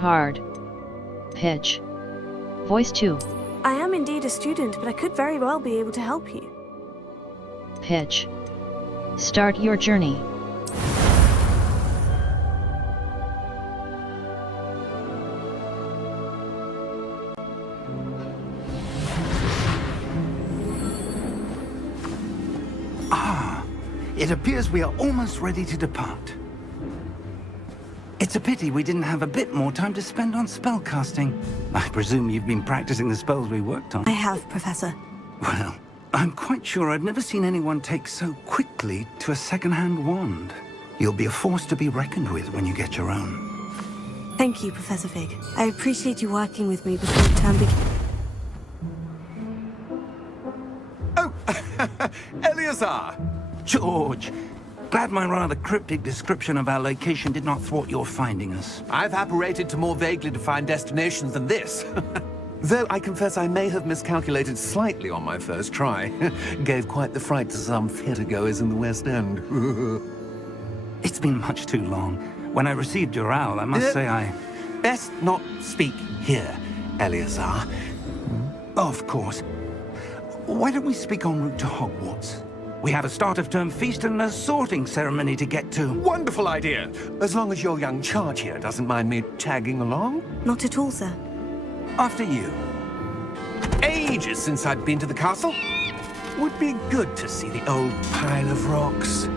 Hard. Pitch. Voice 2. I am indeed a student, but I could very well be able to help you. Pitch. Start your journey. It appears we are almost ready to depart. It's a pity we didn't have a bit more time to spend on spellcasting. I presume you've been practicing the spells we worked on. I have, Professor. Well, I'm quite sure I've never seen anyone take so quickly to a second-hand wand. You'll be a force to be reckoned with when you get your own. Thank you, Professor Fig. I appreciate you working with me before the term begins. Oh, Eleazar! George! Glad my rather cryptic description of our location did not thwart your finding us. I've apparated to more vaguely defined destinations than this. Though I confess I may have miscalculated slightly on my first try. Gave quite the fright to some theatre-goers in the West End. It's been much too long. When I received your owl, I must say I... Best not speak here, Eleazar. Of course. Why don't we speak en route to Hogwarts? We have a start-of-term feast and a sorting ceremony to get to. Wonderful idea! As long as your young charge here doesn't mind me tagging along. Not at all, sir. After you. Ages since I'd been to the castle. Would be good to see the old pile of rocks.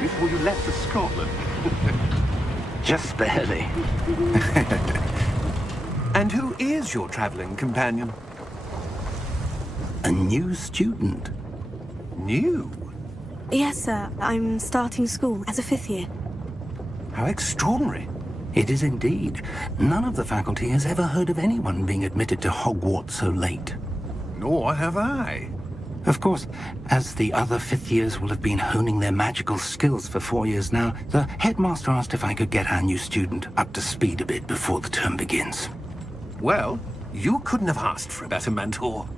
Before you left for Scotland. Just barely. And who is your traveling companion? A new student. New? Yes, sir. I'm starting school as a 5th year. How extraordinary. It is indeed. None of the faculty has ever heard of anyone being admitted to Hogwarts so late. Nor have I. Of course, as the other 5th years will have been honing their magical skills for 4 years now, the headmaster asked if I could get our new student up to speed a bit before the term begins. Well, you couldn't have asked for a better mentor.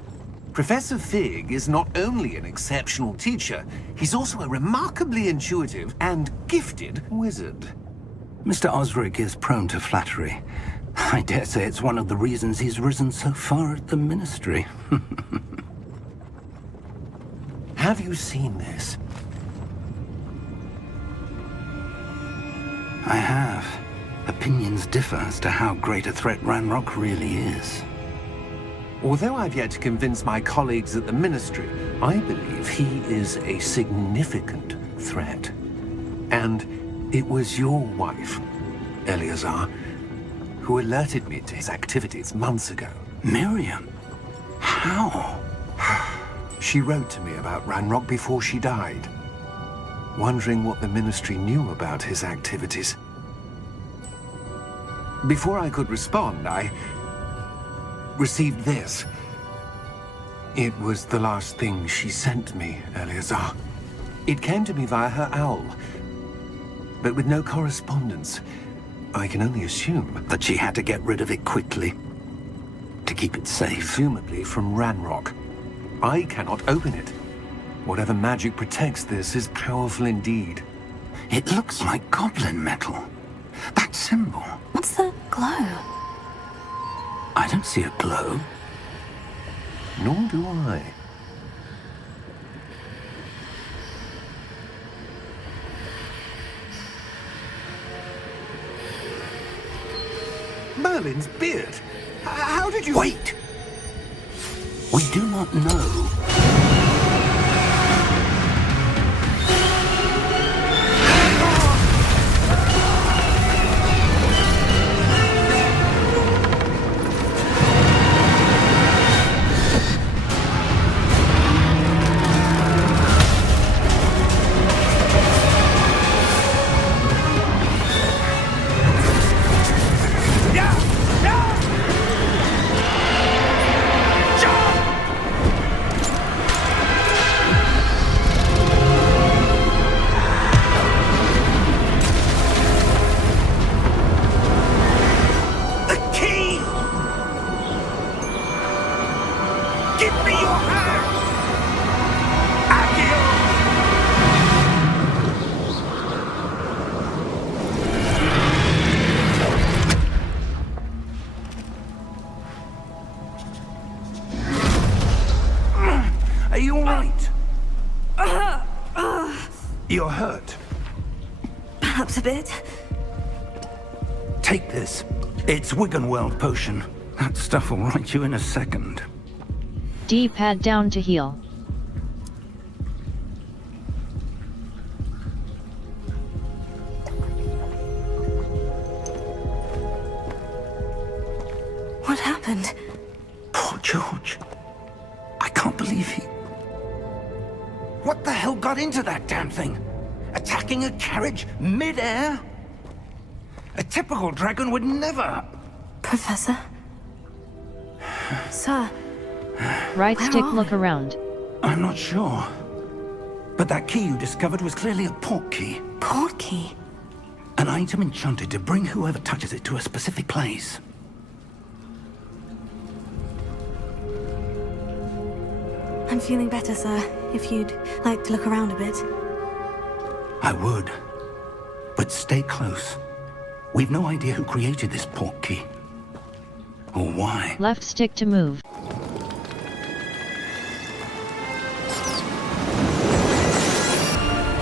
Professor Fig is not only an exceptional teacher, he's also a remarkably intuitive and gifted wizard. Mr. Osric is prone to flattery. I dare say it's one of the reasons he's risen so far at the Ministry. Have you seen this? I have. Opinions differ as to how great a threat Ranrock really is. Although I've yet to convince my colleagues at the Ministry, I believe he is a significant threat. And it was your wife, Eleazar, who alerted me to his activities months ago. Miriam? How? She wrote to me about Ranrock before she died, wondering what the Ministry knew about his activities. Before I could respond, I received this. It was the last thing she sent me, Eleazar. It came to me via her owl, but with no correspondence. I can only assume That she had to get rid of it quickly, to keep it safe. presumably from Ranrock. I cannot open it. Whatever magic protects this is powerful indeed. It looks like goblin metal. That symbol. What's the glow? I don't see a glow. Nor do I. Merlin's beard. How did you... Wait! We do not know. Are you all right? You're hurt. Perhaps a bit. Take this. It's Wiggenweld potion. That stuff will right you in a second. D-pad down to heal. What happened? Poor George. I can't believe he... What the hell got into that damn thing? Attacking a carriage mid-air? A typical dragon would never... Professor? Sir? Right Where stick are look we? around. I'm not sure. But that key you discovered was clearly a port key. Port key? An item enchanted to bring whoever touches it to a specific place. I'm feeling better, sir. If you'd like to look around a bit. I would. But stay close. We've no idea who created this port key. Or why. Left stick to move.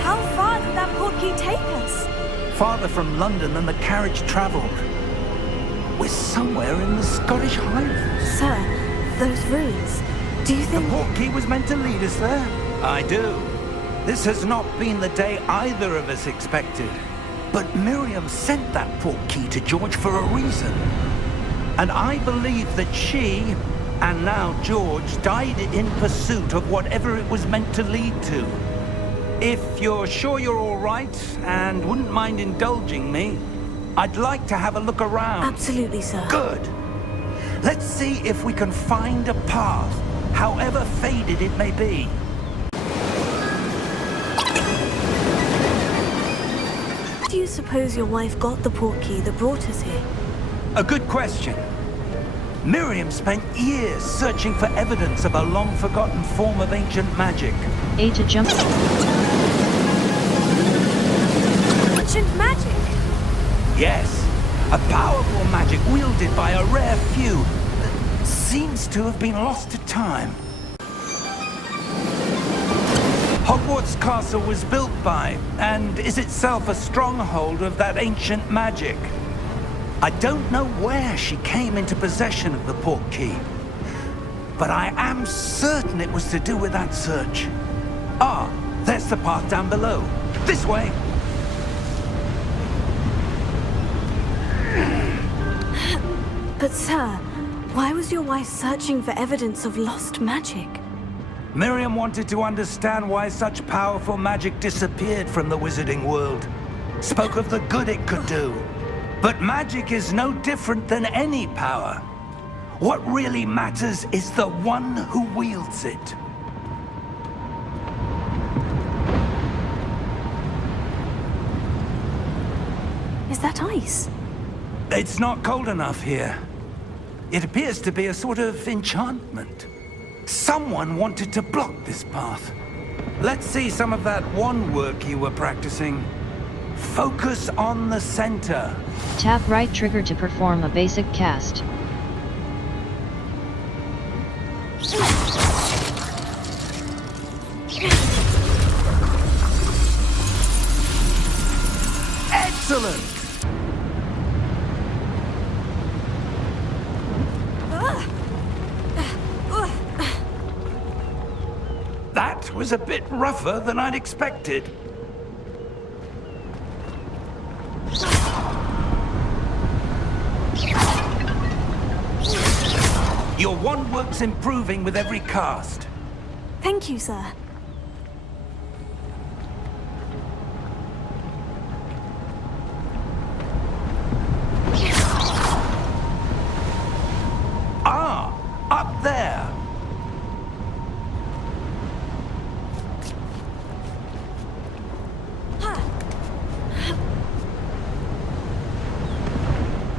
How far did that port key take us? Farther from London than the carriage travelled. We're somewhere in the Scottish Highlands. Sir, those ruins. Do you The think... port key was meant to lead us there? I do. This has not been the day either of us expected. But Miriam sent that port key to George for a reason. And I believe that she, and now George, died in pursuit of whatever it was meant to lead to. If you're sure you're all right, and wouldn't mind indulging me, I'd like to have a look around. Absolutely, sir. Good. Let's see if we can find a path, however faded it may be. Do you suppose your wife got the port key that brought us here? A good question. Miriam spent years searching for evidence of a long-forgotten form of ancient magic. A to jump. Ancient magic? Yes, a powerful magic wielded by a rare few that seems to have been lost to time. Hogwarts Castle was built by, and is itself a stronghold of that ancient magic. I don't know where she came into possession of the port key, but I am certain it was to do with that search. Ah, there's the path down below. This way. But sir, why was your wife searching for evidence of lost magic? Miriam wanted to understand why such powerful magic disappeared from the wizarding world. Spoke of the good it could do. But magic is no different than any power. What really matters is the one who wields it. Is that ice? It's not cold enough here. It appears to be a sort of enchantment. Someone wanted to block this path. Let's see some of that wand work you were practicing. Focus on the center. Tap right trigger to perform a basic cast. Excellent! was a bit rougher than I'd expected. Your wand work's improving with every cast. Thank you, sir. Ah, up there.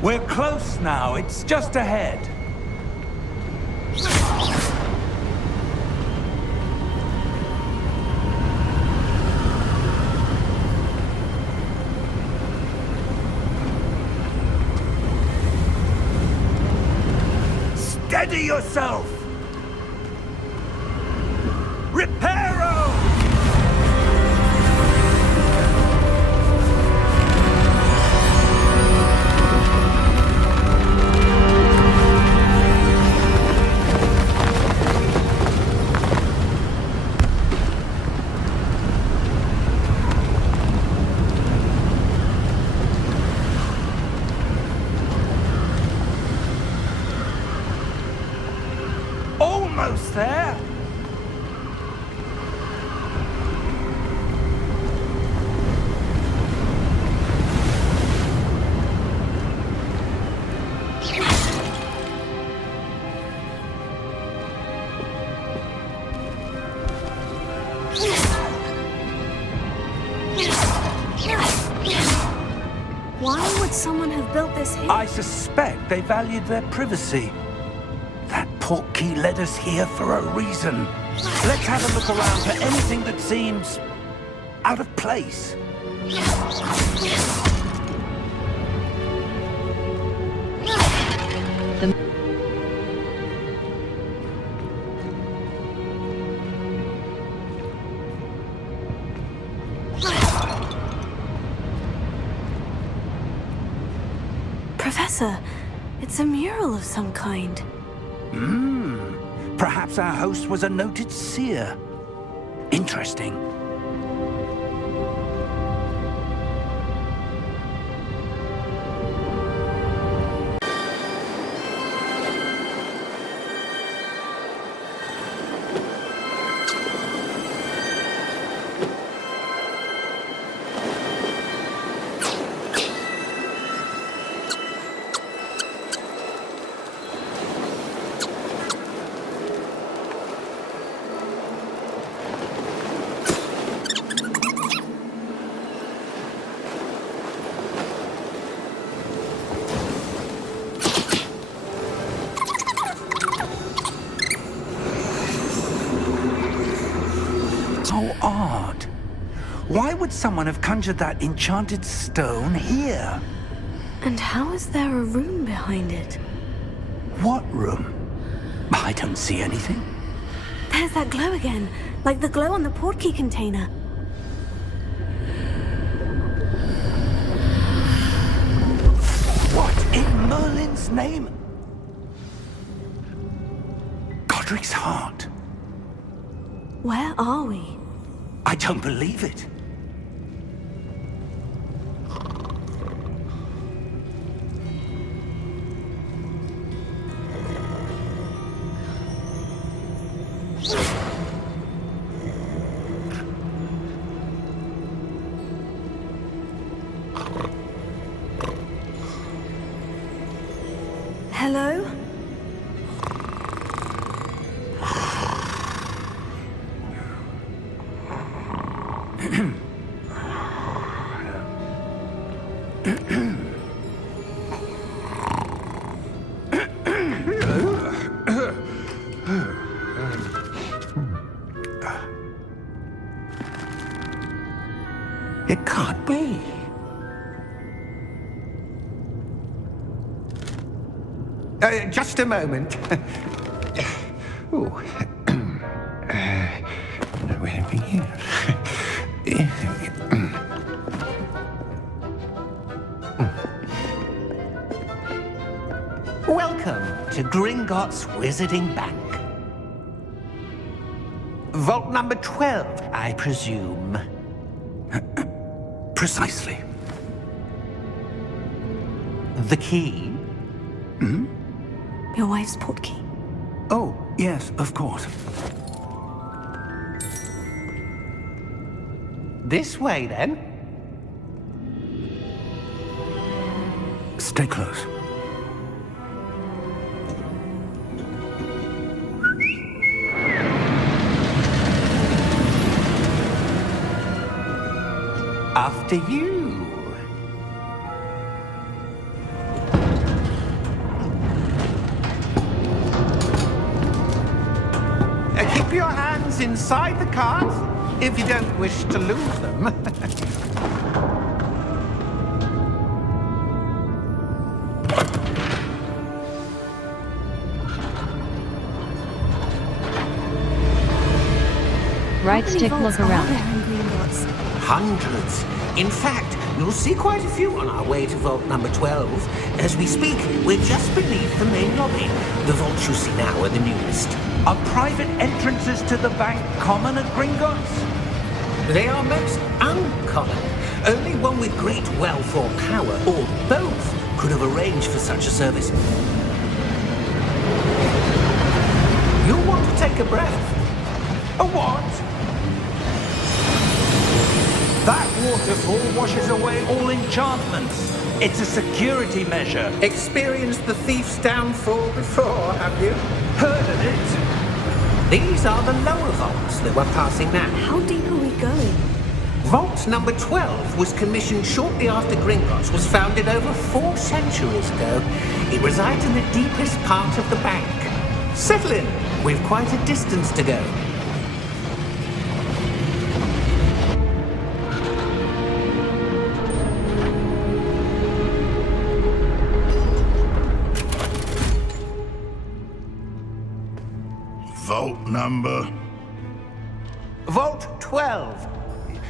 We're close now. It's just ahead. Steady yourself! Reparo! Almost there. Why would someone have built this here? I suspect they valued their privacy. That portkey led us here for a reason. Let's have a look around for anything that seems out of place. Professor, it's a mural of some kind. Perhaps our host was a noted seer. Interesting. How odd. Why would someone have conjured that enchanted stone here? And how is there a room behind it? What room? I don't see anything. There's that glow again, like the glow on the portkey container. What in Merlin's name? Godric's heart. Where are we? I don't believe it. Hello? It can't be. Just a moment. Ooh. Where are we here? Welcome to Gringotts Wizarding Bank. Vault number 12, I presume. Precisely. The key? Your wife's portkey. Oh, yes, of course. This way, then. Stay close. After you. Keep your hands inside the cart if you don't wish to lose them. Right stick, look around. Hundreds. In fact, you'll see quite a few on our way to vault number 12. As we speak, we're just beneath the main lobby. The vaults you see now are the newest. Are private entrances to the bank common at Gringotts? They are most uncommon. Only one with great wealth or power, or both, could have arranged for such a service. You'll want to take a breath. A what? That waterfall washes away all enchantments. It's a security measure. Experienced the thief's downfall before, have you? Heard of it? These are the lower vaults that we're passing now. How deep are we going? Vault number 12 was commissioned shortly after Gringotts was founded over 4 centuries ago. It resides in the deepest part of the bank. Settle in. We've quite a distance to go. Vault number? Vault 12.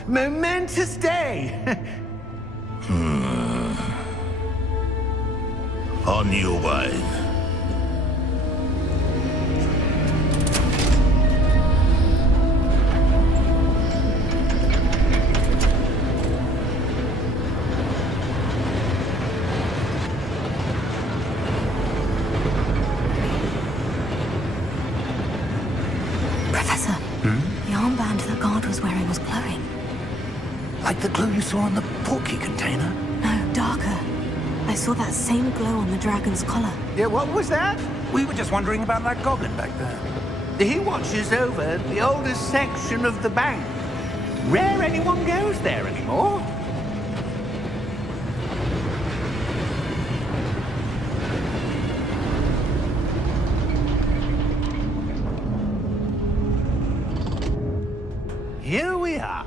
Momentous day. On your way. Professor, the armband the guard was wearing was glowing. Like the glue you saw on the portkey container? No, darker. I saw that same glow on the dragon's collar. Yeah, what was that? We were just wondering about that goblin back there. He watches over the oldest section of the bank. Rare anyone goes there anymore. Here we are.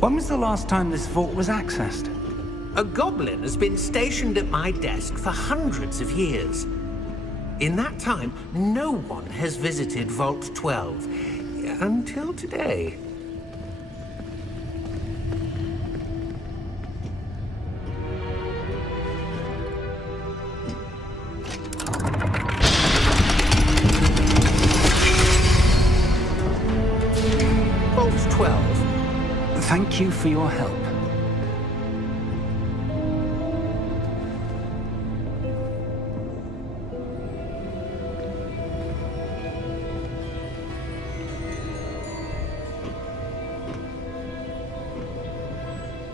When was the last time this vault was accessed? A goblin has been stationed at my desk for hundreds of years. In that time, no one has visited Vault 12. Until today. Vault 12. Thank you for your help.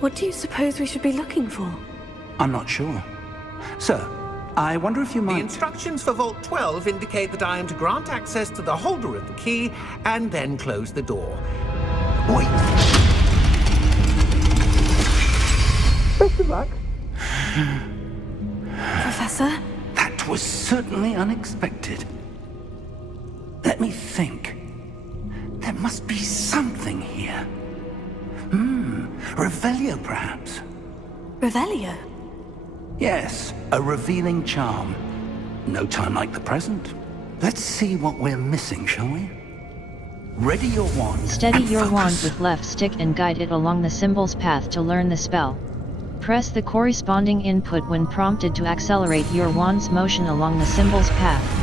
What do you suppose we should be looking for? I'm not sure. Sir, I wonder if you The might... instructions for Vault 12 indicate that I am to grant access to the holder of the key and then close the door. Wait! Best of luck. Professor? That was certainly unexpected. Let me think. There must be something here. Revelio, perhaps? Revelio? Yes, a revealing charm. No time like the present. Let's see what we're missing, shall we? Ready your wand. Steady and your wand focus. with left stick and guide it along the symbol's path to learn the spell. Press the corresponding input when prompted to accelerate your wand's motion along the symbol's path.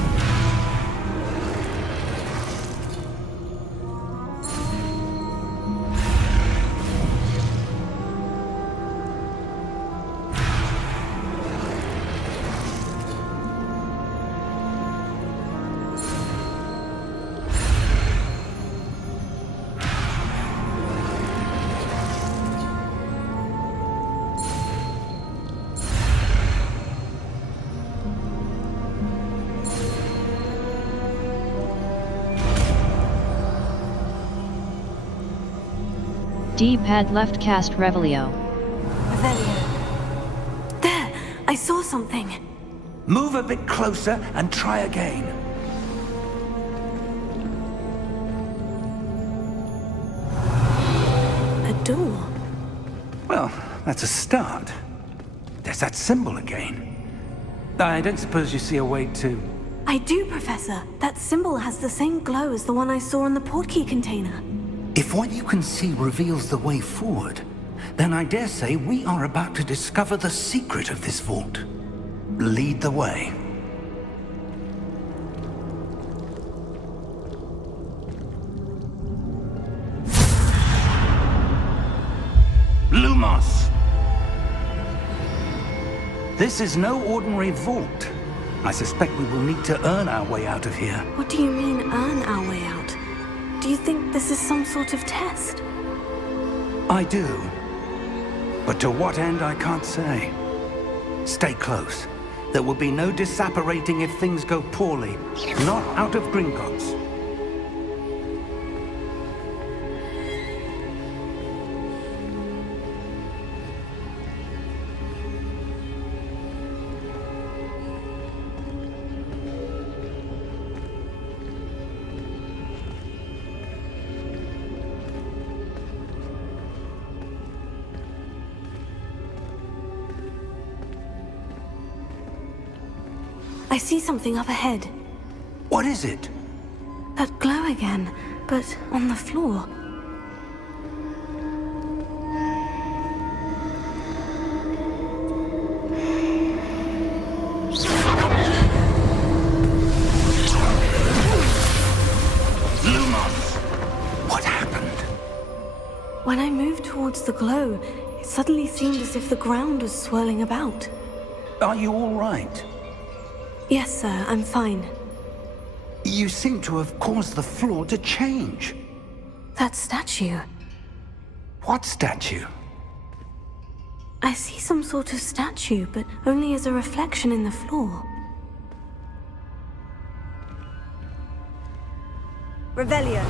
D-pad left cast Revelio. Revelio. There! I saw something. Move a bit closer and try again. A door. Well, that's a start. There's that symbol again. I don't suppose you see a way to... I do, Professor. That symbol has the same glow as the one I saw in the portkey container. If what you can see reveals the way forward, then I dare say we are about to discover the secret of this vault. Lead the way. Lumos! This is no ordinary vault. I suspect we will need to earn our way out of here. What do you mean, earn our way out? Do you think this is some sort of test? I do. But to what end, I can't say. Stay close. There will be no disapparating if things go poorly. Not out of Gringotts. I see something up ahead. What is it? That glow again, but on the floor. Lumos! What happened? When I moved towards the glow, it suddenly seemed as if the ground was swirling about. Are you all right? Yes, sir, I'm fine. You seem to have caused the floor to change. That statue. What statue? I see some sort of statue, but only as a reflection in the floor. Revelio.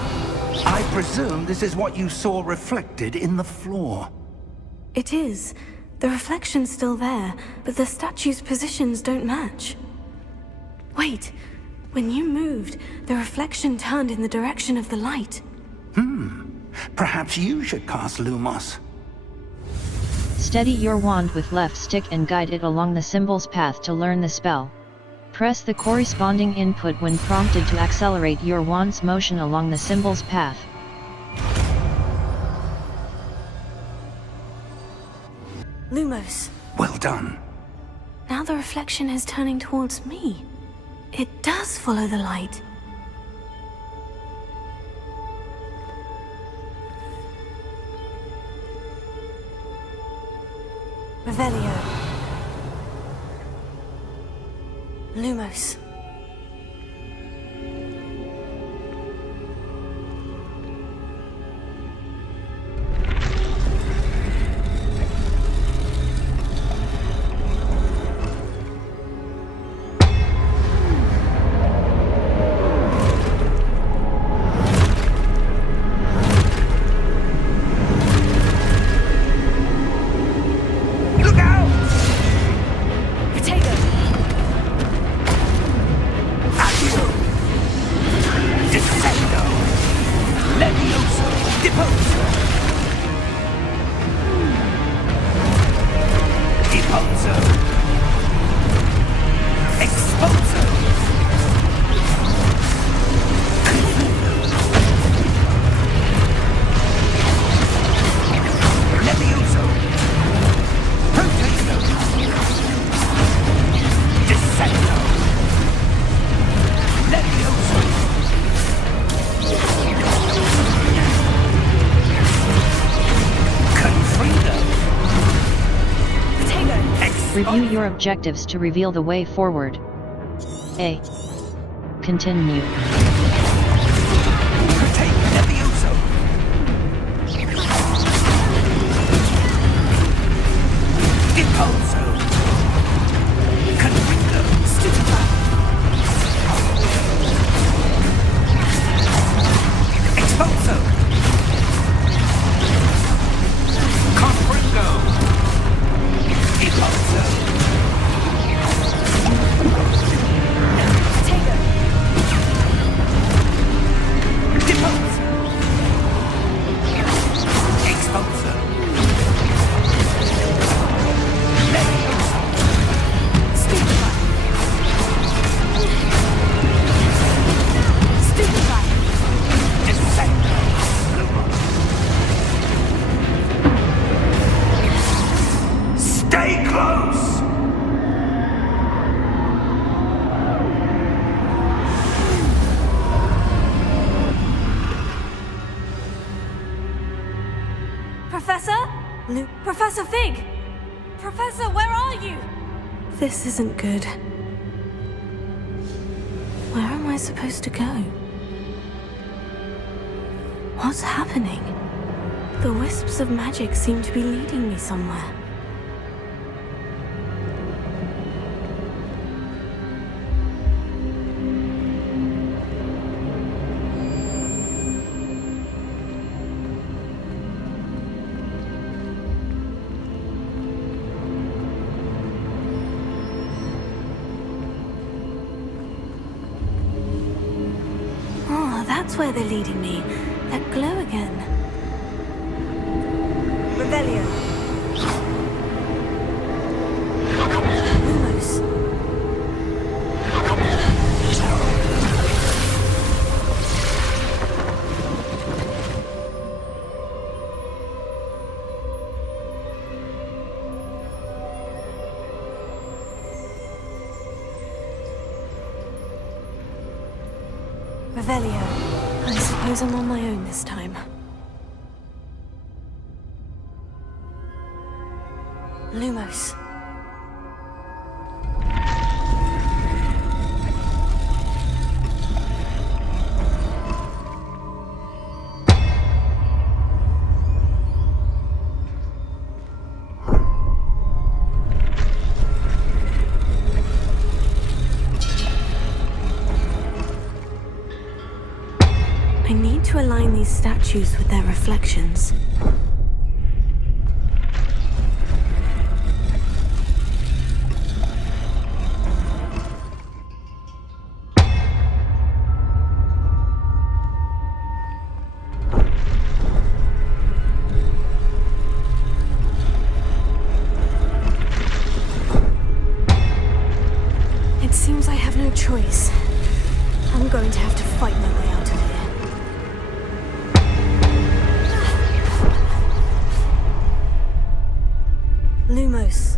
I presume this is what you saw reflected in the floor. It is. The reflection's still there, but the statue's positions don't match. Wait. When you moved, the reflection turned in the direction of the light. Perhaps you should cast Lumos. Steady your wand with left stick and guide it along the symbol's path to learn the spell. Press the corresponding input when prompted to accelerate your wand's motion along the symbol's path. Lumos. Well done. Now the reflection is turning towards me. It does follow the light. Revelio. Lumos. respond. Review your objectives to reveal the way forward. A. Continue. Protect Levioso. Impulso. Confringo. Stupefy. Expulso. Confringo. Impulso. Depose. Expulso. Levioso. Stupefy. Stupefy. Descendo. Stay close! Professor? Professor Fig! Professor, where are you? This isn't good. Where am I supposed to go? What's happening? The wisps of magic seem to be leading me somewhere. That's where they're leading me. That glow again. Revelio. Lumos. Revelio. I suppose I'm on my own this time. Lumos. I need to align these statues with their reflections. It seems I have no choice. I'm going to have to fight my way out of here. Lumos.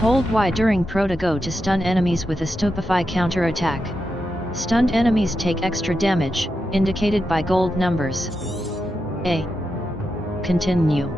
Hold Y during Proto-Go to stun enemies with a Stupefy counter-attack. Stunned enemies take extra damage, indicated by gold numbers. A. Continue.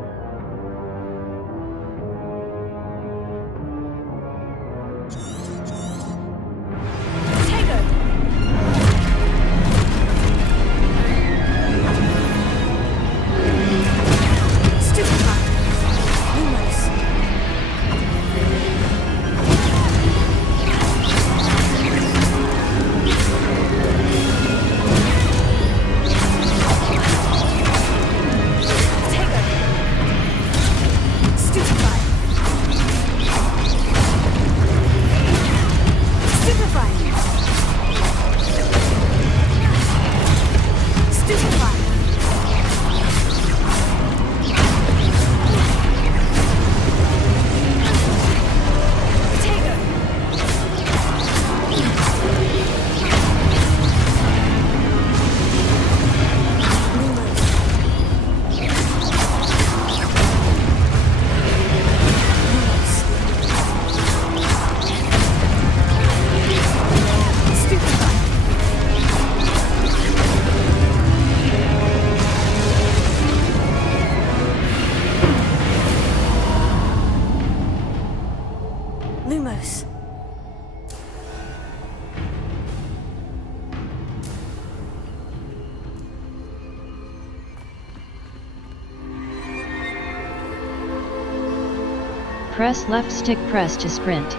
Press left stick press to sprint.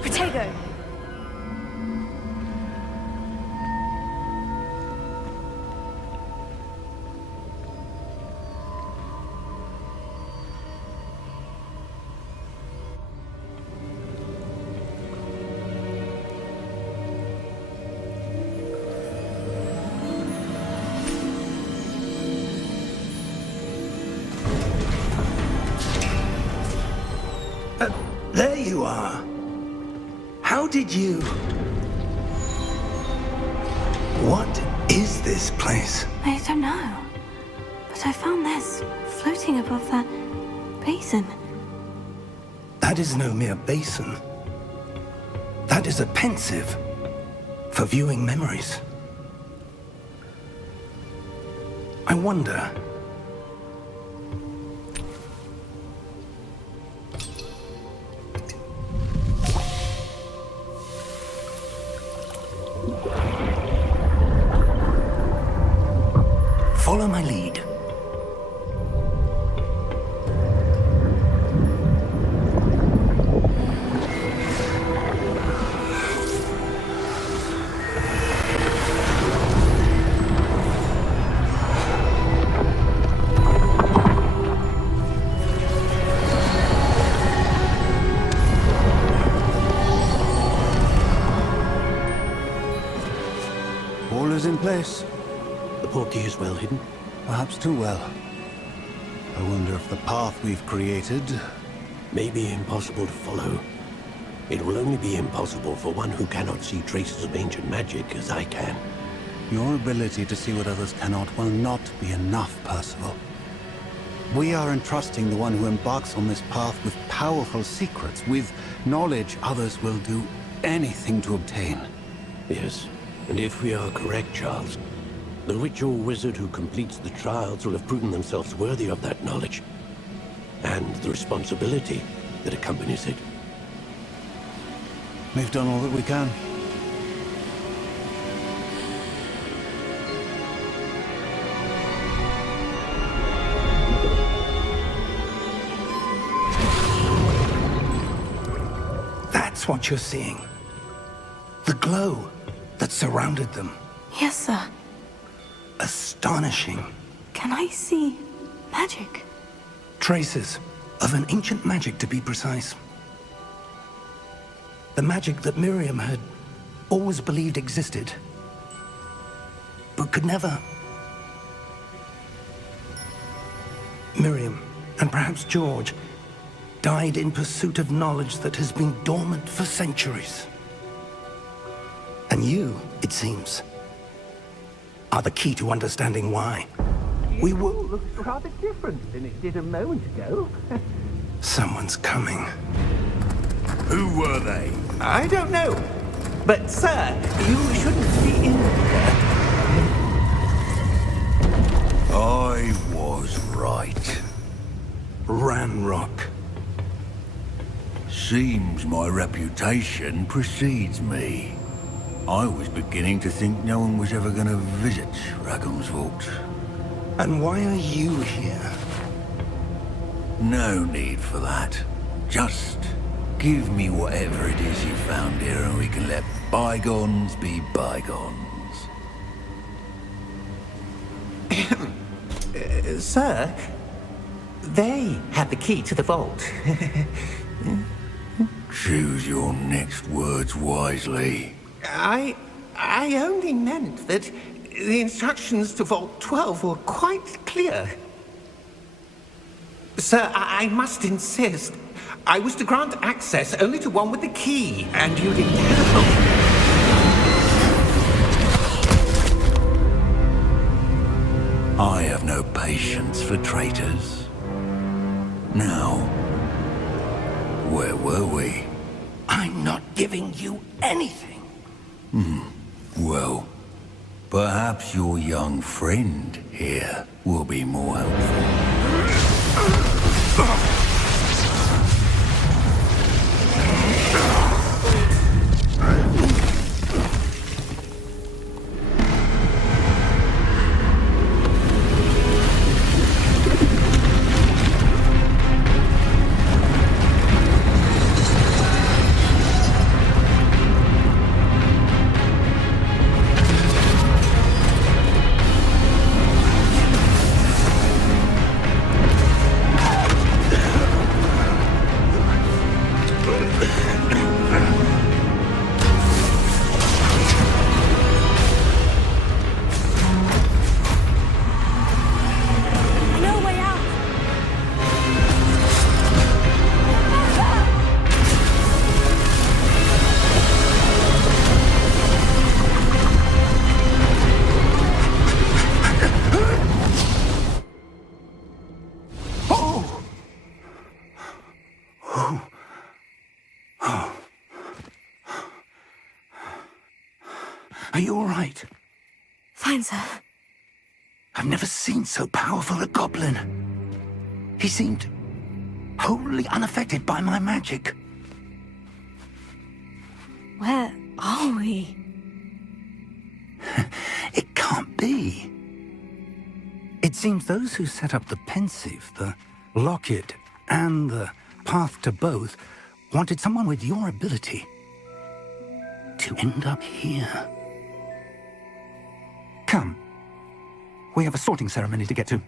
Potato! There you are. How did you... What is this place? I don't know. But I found this floating above that basin. That is no mere basin. That is a pensive for viewing memories. I wonder... Follow my lead. All is in place. The portkey is well hidden. Perhaps too well. I wonder if the path we've created... May be impossible to follow. It will only be impossible for one who cannot see traces of ancient magic as I can. Your ability to see what others cannot will not be enough, Percival. We are entrusting the one who embarks on this path with powerful secrets, with knowledge others will do anything to obtain. Yes, and if we are correct, Charles, the witch or wizard who completes the trials will have proven themselves worthy of that knowledge, and the responsibility that accompanies it. We've done all that we can. That's what you're seeing. The glow that surrounded them. Yes, sir. Astonishing. Can I see magic? Traces of an ancient magic, to be precise. The magic that Miriam had always believed existed, but could never. Miriam, and perhaps George, died in pursuit of knowledge that has been dormant for centuries. And you, it seems, are the key to understanding why. We will... looks rather different than it did a moment ago. Someone's coming. Who were they? I don't know. But, sir, you shouldn't be in here. I was right. Ranrock. Seems my reputation precedes me. I was beginning to think no one was ever going to visit Ragnar's vault. And why are you here? No need for that. Just give me whatever it is you found here and we can let bygones be bygones. Sir, they had the key to the vault. Choose your next words wisely. I only meant that the instructions to Vault 12 were quite clear. Sir, I must insist. I was to grant access only to one with the key, and you didn't have. I have no patience for traitors. Now, where were we? I'm not giving you anything. Well, perhaps your young friend here will be more helpful. Are you all right? Fine, sir. I've never seen so powerful a goblin. He seemed wholly unaffected by my magic. Where are we? It can't be. It seems those who set up the pensive, the locket, and the path to both wanted someone with your ability to end up here. Come. We have a sorting ceremony to get to.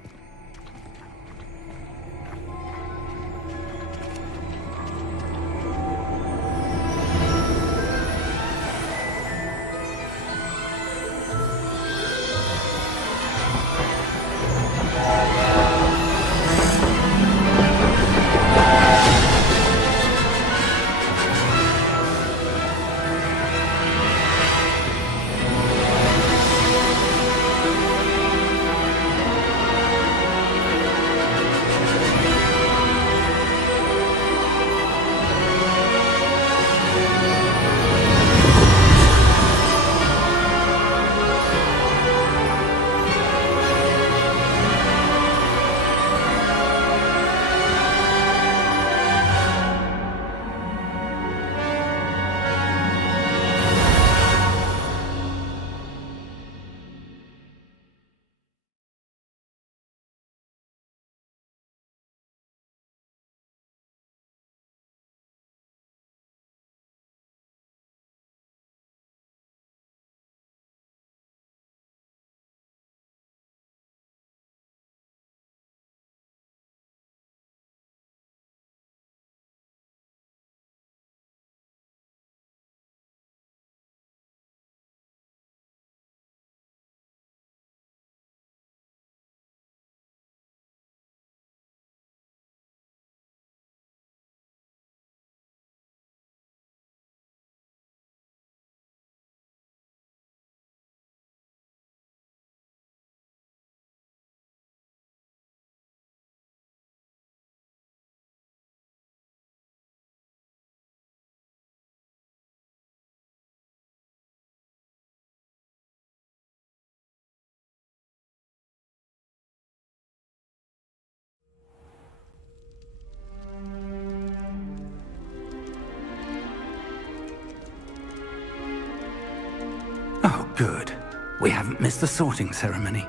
Oh, good. We haven't missed the sorting ceremony.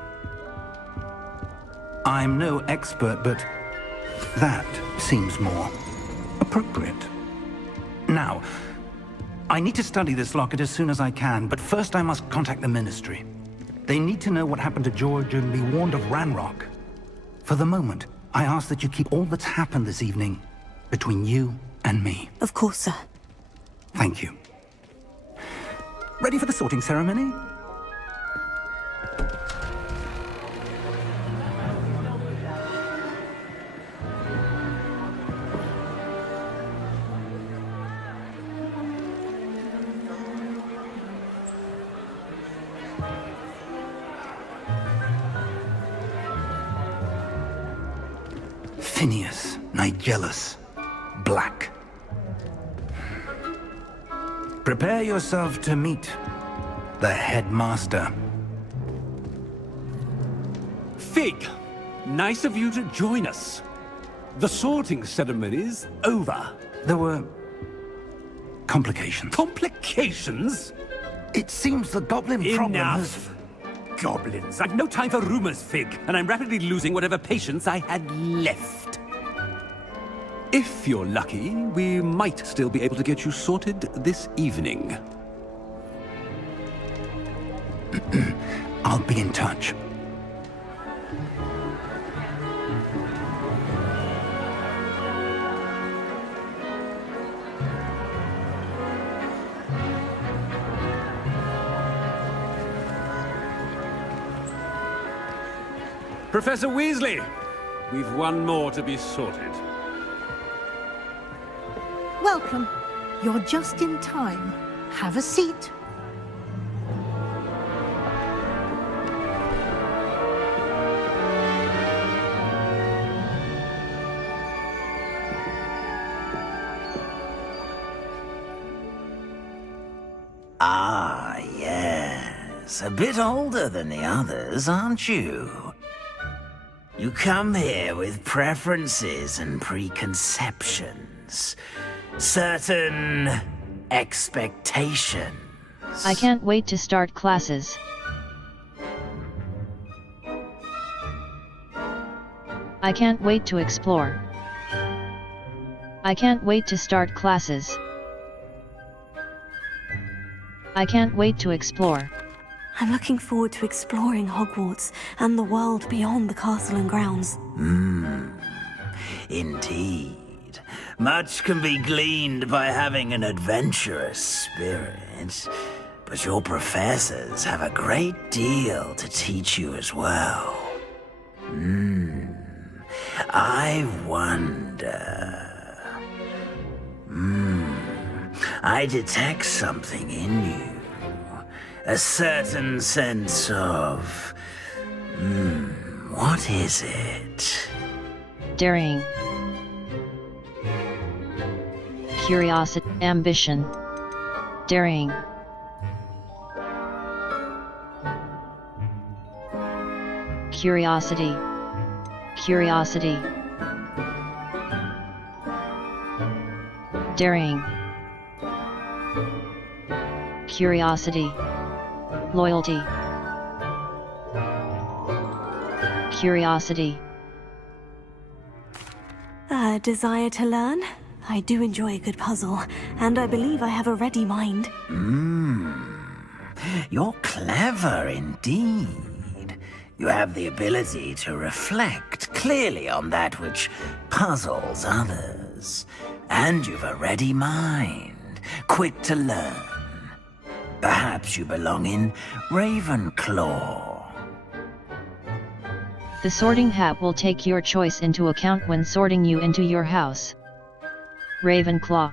I'm no expert, but that seems more appropriate. Now, I need to study this locket as soon as I can, but first I must contact the Ministry. They need to know what happened to George and be warned of Ranrock. For the moment, I ask that you keep all that's happened this evening between you and me. Of course, sir. Thank you. Ready for the sorting ceremony? Tinius, Nigellus, Black. Prepare yourself to meet the headmaster. Fig, nice of you to join us. The sorting ceremony's over. There were complications. Complications? It seems the goblin problem has... Enough! Goblins. I've no time for rumors, Fig, and I'm rapidly losing whatever patience I had left. If you're lucky, we might still be able to get you sorted this evening. I'll be in touch. Professor Weasley, we've one more to be sorted. Welcome. You're just in time. Have a seat. Ah, yes. A bit older than the others, aren't you? You come here with preferences and preconceptions. Certain expectations. I can't wait to start classes. I can't wait to explore. I can't wait to start classes. I can't wait to explore. I'm looking forward to exploring Hogwarts and the world beyond the castle and grounds. Indeed. Much can be gleaned by having an adventurous spirit, but your professors have a great deal to teach you as well. I wonder... I detect something in you. A certain sense of... what is it? Daring. Curiosity, ambition. Daring. Curiosity. Curiosity. Daring. Curiosity. Loyalty. Curiosity. A desire to learn? I do enjoy a good puzzle, and I believe I have a ready mind. You're clever indeed. You have the ability to reflect clearly on that which puzzles others. And you've a ready mind, quick to learn. Perhaps you belong in RavenClaw. The sorting hat will take your choice into account when sorting you into your house. RavenClaw.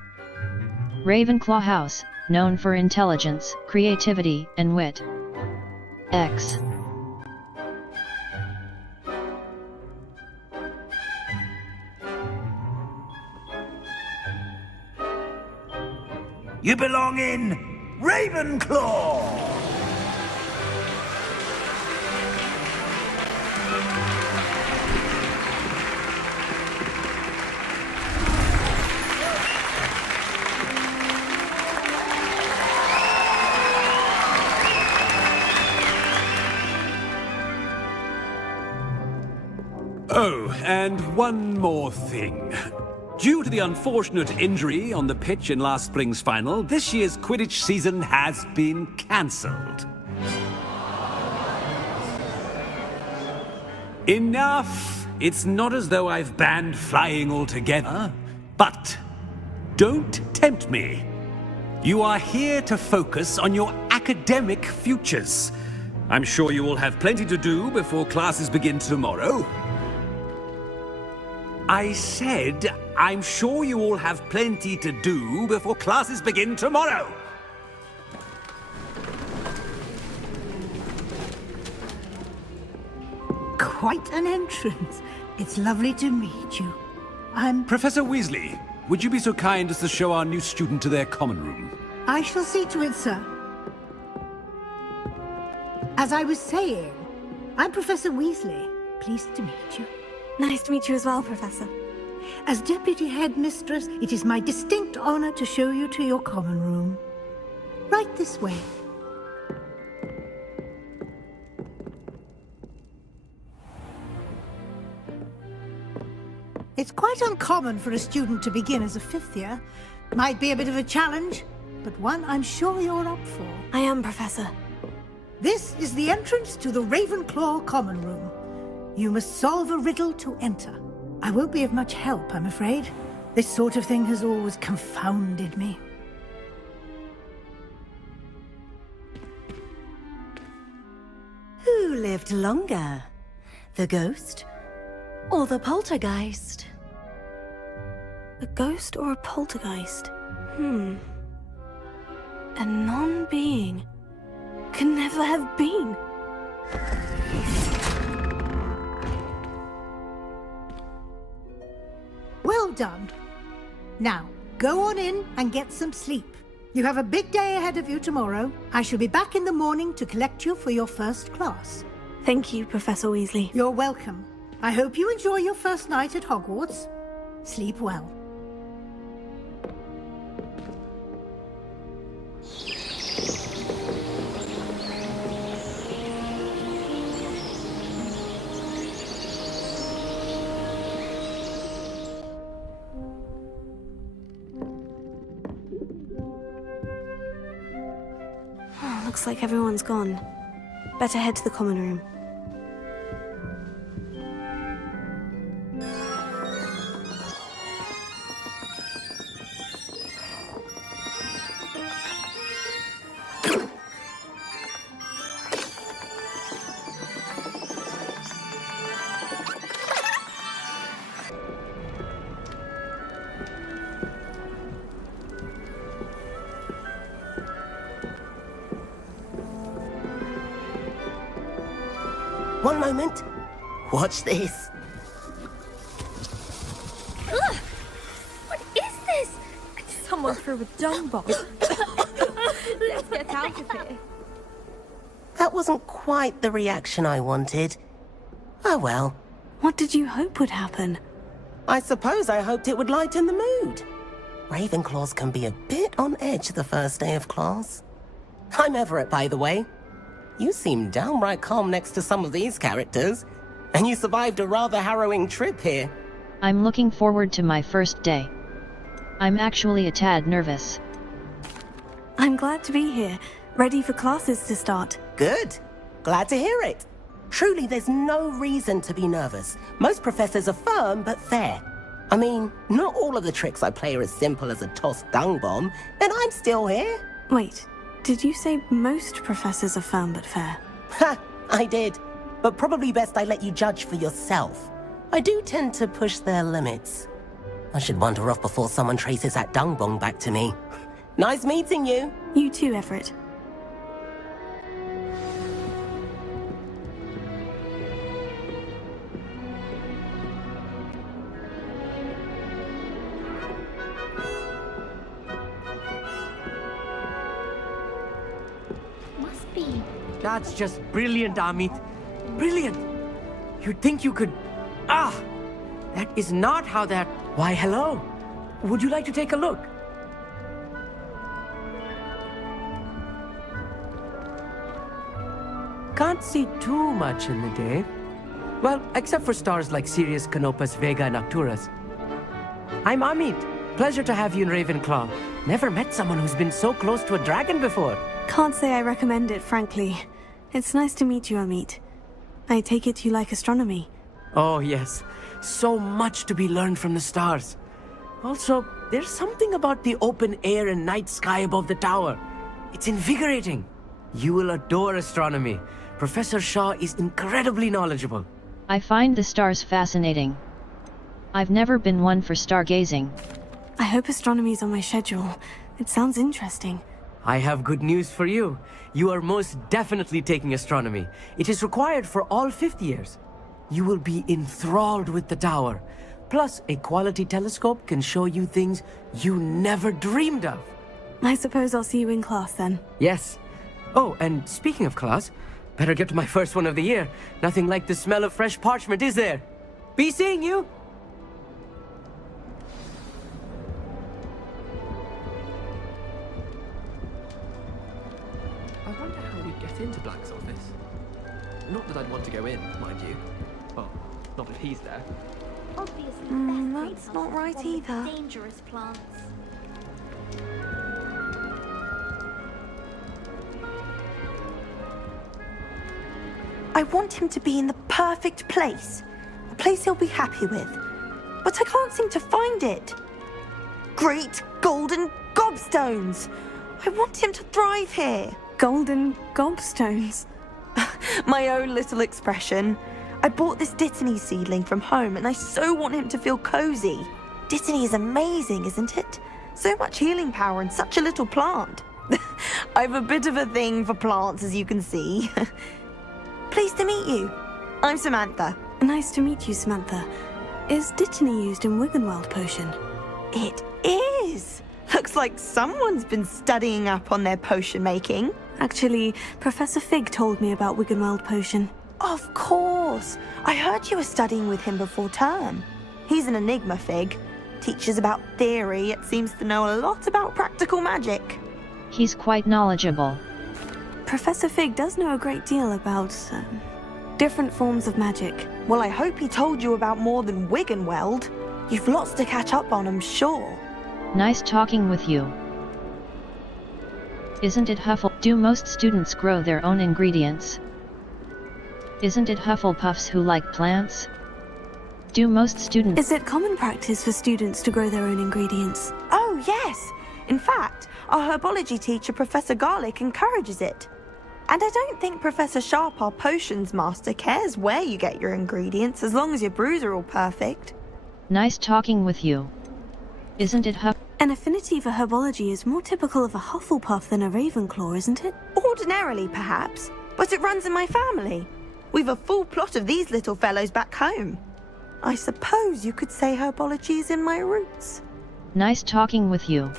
RavenClaw House, known for intelligence, creativity, and wit. X. You belong in RavenClaw! Oh, and one more thing. Due to the unfortunate injury on the pitch in last spring's final, this year's Quidditch season has been cancelled. Enough! It's not as though I've banned flying altogether, but don't tempt me. You are here to focus on your academic futures. I'm sure you will have plenty to do before classes begin tomorrow. I said, I'm sure you all have plenty to do before classes begin tomorrow. Quite an entrance. It's lovely to meet you. I'm... Professor Weasley, would you be so kind as to show our new student to their common room? I shall see to it, sir. As I was saying, I'm Professor Weasley. Pleased to meet you. Nice to meet you as well, Professor. As Deputy Headmistress, it is my distinct honor to show you to your common room. Right this way. It's quite uncommon for a student to begin as a fifth year. Might be a bit of a challenge, but one I'm sure you're up for. I am, Professor. This is the entrance to the RavenClaw common room. You must solve a riddle to enter. I won't be of much help, I'm afraid. This sort of thing has always confounded me. Who lived longer? The ghost or the poltergeist? A ghost or a poltergeist? A non-being can never have been. Well done. Now, go on in and get some sleep. You have a big day ahead of you tomorrow. I shall be back in the morning to collect you for your first class. Thank you, Professor Weasley. You're welcome. I hope you enjoy your first night at Hogwarts. Sleep well. Looks like everyone's gone. Better head to the common room. One moment. Watch this. Ugh! What is this? Someone threw a dung bomb. Let's get out of here. That wasn't quite the reaction I wanted. Oh well. What did you hope would happen? I suppose I hoped it would lighten the mood. Ravenclaws can be a bit on edge the first day of class. I'm Everett, by the way. You seem downright calm next to some of these characters, and you survived a rather harrowing trip here. I'm looking forward to my first day. I'm actually a tad nervous. I'm glad to be here, ready for classes to start. Good. Glad to hear it. Truly, there's no reason to be nervous. Most professors are firm but fair. I mean, not all of the tricks I play are as simple as a tossed dung bomb, and I'm still here. Wait. Did you say most professors are firm but fair? Ha! I did. But probably best I let you judge for yourself. I do tend to push their limits. I should wander off before someone traces that dung bong back to me. Nice meeting you. You too, Everett. That's just brilliant, Amit. Brilliant! You'd think you could... Ah! That is not how that... Why, hello. Would you like to take a look? Can't see too much in the day. Well, except for stars like Sirius, Canopus, Vega, and Arcturus. I'm Amit. Pleasure to have you in RavenClaw. Never met someone who's been so close to a dragon before. Can't say I recommend it, frankly. It's nice to meet you, Amit. I take it you like astronomy. Oh, yes. So much to be learned from the stars. Also, there's something about the open air and night sky above the tower. It's invigorating. You will adore astronomy. Professor Shaw is incredibly knowledgeable. I find the stars fascinating. I've never been one for stargazing. I hope astronomy's on my schedule. It sounds interesting. I have good news for you. You are most definitely taking astronomy. It is required for all 5th years. You will be enthralled with the tower. Plus, a quality telescope can show you things you never dreamed of. I suppose I'll see you in class then. Yes. Oh, and speaking of class, better get to my first one of the year. Nothing like the smell of fresh parchment, is there? Be seeing you! I wonder how we'd get into Black's office. Not that I'd want to go in, mind you. Well, not if he's there. Obviously, That's not right either. Dangerous plants. I want him to be in the perfect place. A place he'll be happy with. But I can't seem to find it. Great golden gobstones! I want him to thrive here. Golden gobstones? My own little expression. I bought this Dittany seedling from home and I so want him to feel cozy. Dittany is amazing, isn't it? So much healing power in such a little plant. I've a bit of a thing for plants, as you can see. Pleased to meet you. I'm Samantha. Nice to meet you, Samantha. Is Dittany used in Wiggenweld potion? It is. Looks like someone's been studying up on their potion making. Actually, Professor Fig told me about Wiggenweld potion. Of course. I heard you were studying with him before term. He's an enigma, Fig. Teaches about theory, yet seems to know a lot about practical magic. He's quite knowledgeable. Professor Fig does know a great deal about different forms of magic. Well, I hope he told you about more than Wiggenweld. You've lots to catch up on, I'm sure. Nice talking with you. Isn't it Huffle? Do most students grow their own ingredients? Isn't it Hufflepuffs who like plants? Do most students— Is it common practice for students to grow their own ingredients? Oh, yes. In fact, our herbology teacher, Professor Garlick, encourages it. And I don't think Professor Sharp, our potions master, cares where you get your ingredients, as long as your brews are all perfect. Nice talking with you. Isn't it An affinity for herbology is more typical of a Hufflepuff than a RavenClaw, isn't it? Ordinarily, perhaps, but it runs in my family. We've a full plot of these little fellows back home. I suppose you could say herbology is in my roots. Nice talking with you.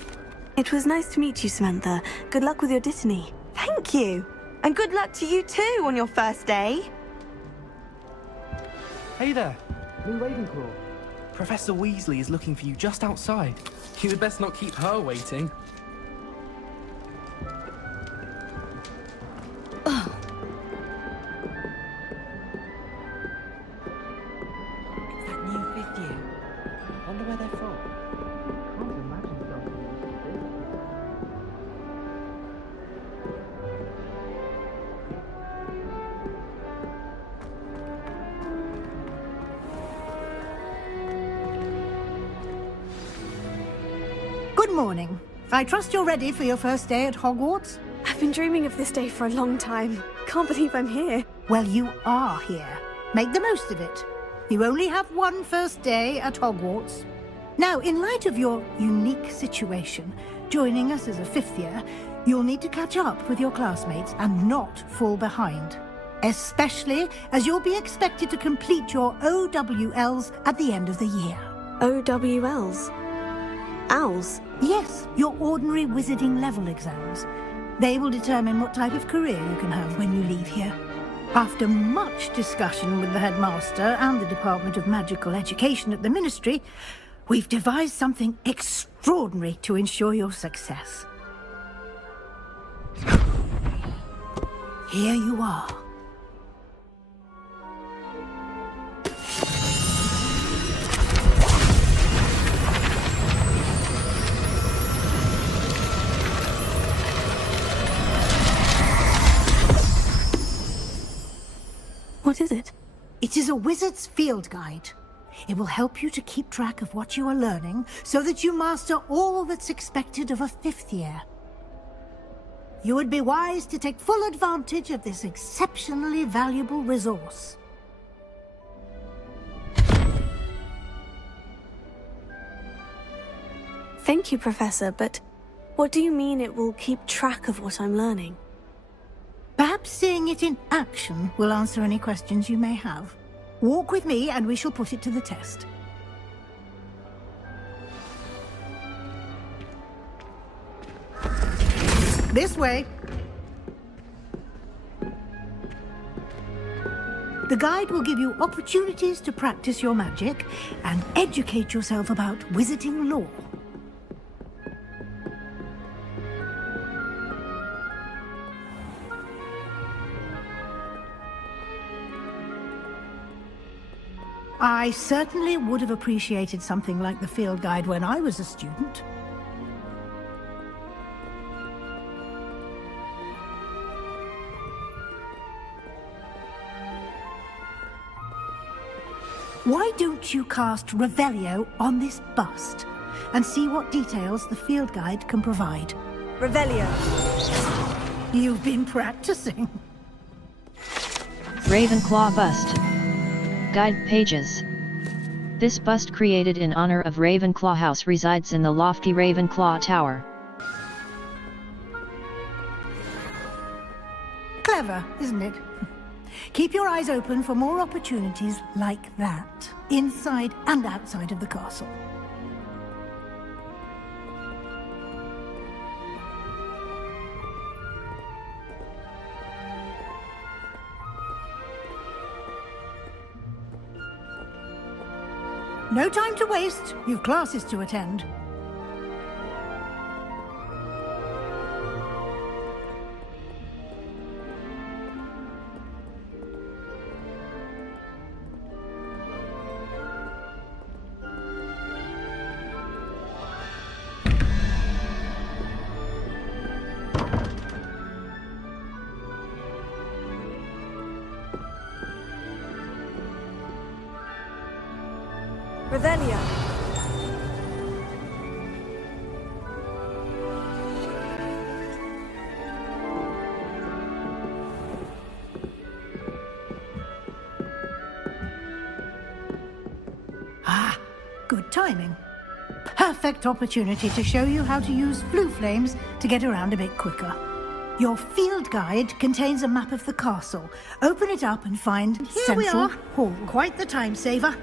It was nice to meet you, Samantha. Good luck with your Dittany. Thank you. And good luck to you too on your first day. Hey there, Blue RavenClaw. Professor Weasley is looking for you just outside. You'd best not keep her waiting. It's that new 5th year. Wonder where they're from. Can't imagine something like this. Good morning. I trust you're ready for your first day at Hogwarts? I've been dreaming of this day for a long time. Can't believe I'm here. Well, you are here. Make the most of it. You only have one first day at Hogwarts. Now, in light of your unique situation, joining us as a 5th year, you'll need to catch up with your classmates and not fall behind. Especially as you'll be expected to complete your OWLs at the end of the year. OWLs? Owls? Yes, your ordinary wizarding level exams. They will determine what type of career you can have when you leave here. After much discussion with the headmaster and the Department of Magical Education at the Ministry, we've devised something extraordinary to ensure your success. Here you are. What is it? It is a wizard's field guide. It will help you to keep track of what you are learning so that you master all that's expected of a 5th year. You would be wise to take full advantage of this exceptionally valuable resource. Thank you, Professor, but what do you mean it will keep track of what I'm learning? Perhaps seeing it in action will answer any questions you may have. Walk with me and we shall put it to the test. This way. The guide will give you opportunities to practice your magic and educate yourself about wizarding lore. I certainly would have appreciated something like the field guide when I was a student. Why don't you cast Revelio on this bust and see what details the field guide can provide? Revelio. You've been practicing. RavenClaw bust. Guide pages. This bust, created in honor of RavenClaw House, resides in the lofty RavenClaw Tower. Clever, isn't it? Keep your eyes open for more opportunities like that, inside and outside of the castle. No time to waste. You've classes to attend. Revelio. Ah, good timing. Perfect opportunity to show you how to use flue flames to get around a bit quicker. Your field guide contains a map of the castle. Open it up and find Central Hall. Quite the time saver.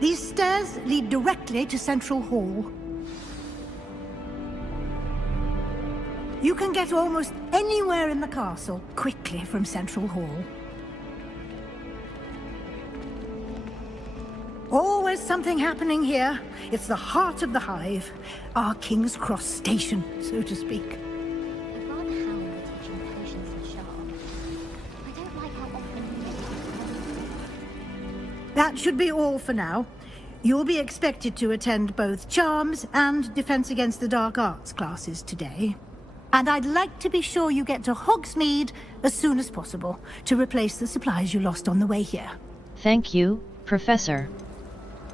These stairs lead directly to Central Hall. You can get almost anywhere in the castle quickly from Central Hall. Always something happening here. It's the heart of the hive. Our King's Cross station, so to speak. That should be all for now. You'll be expected to attend both Charms and Defense Against the Dark Arts classes today. And I'd like to be sure you get to Hogsmeade as soon as possible to replace the supplies you lost on the way here. Thank you, Professor.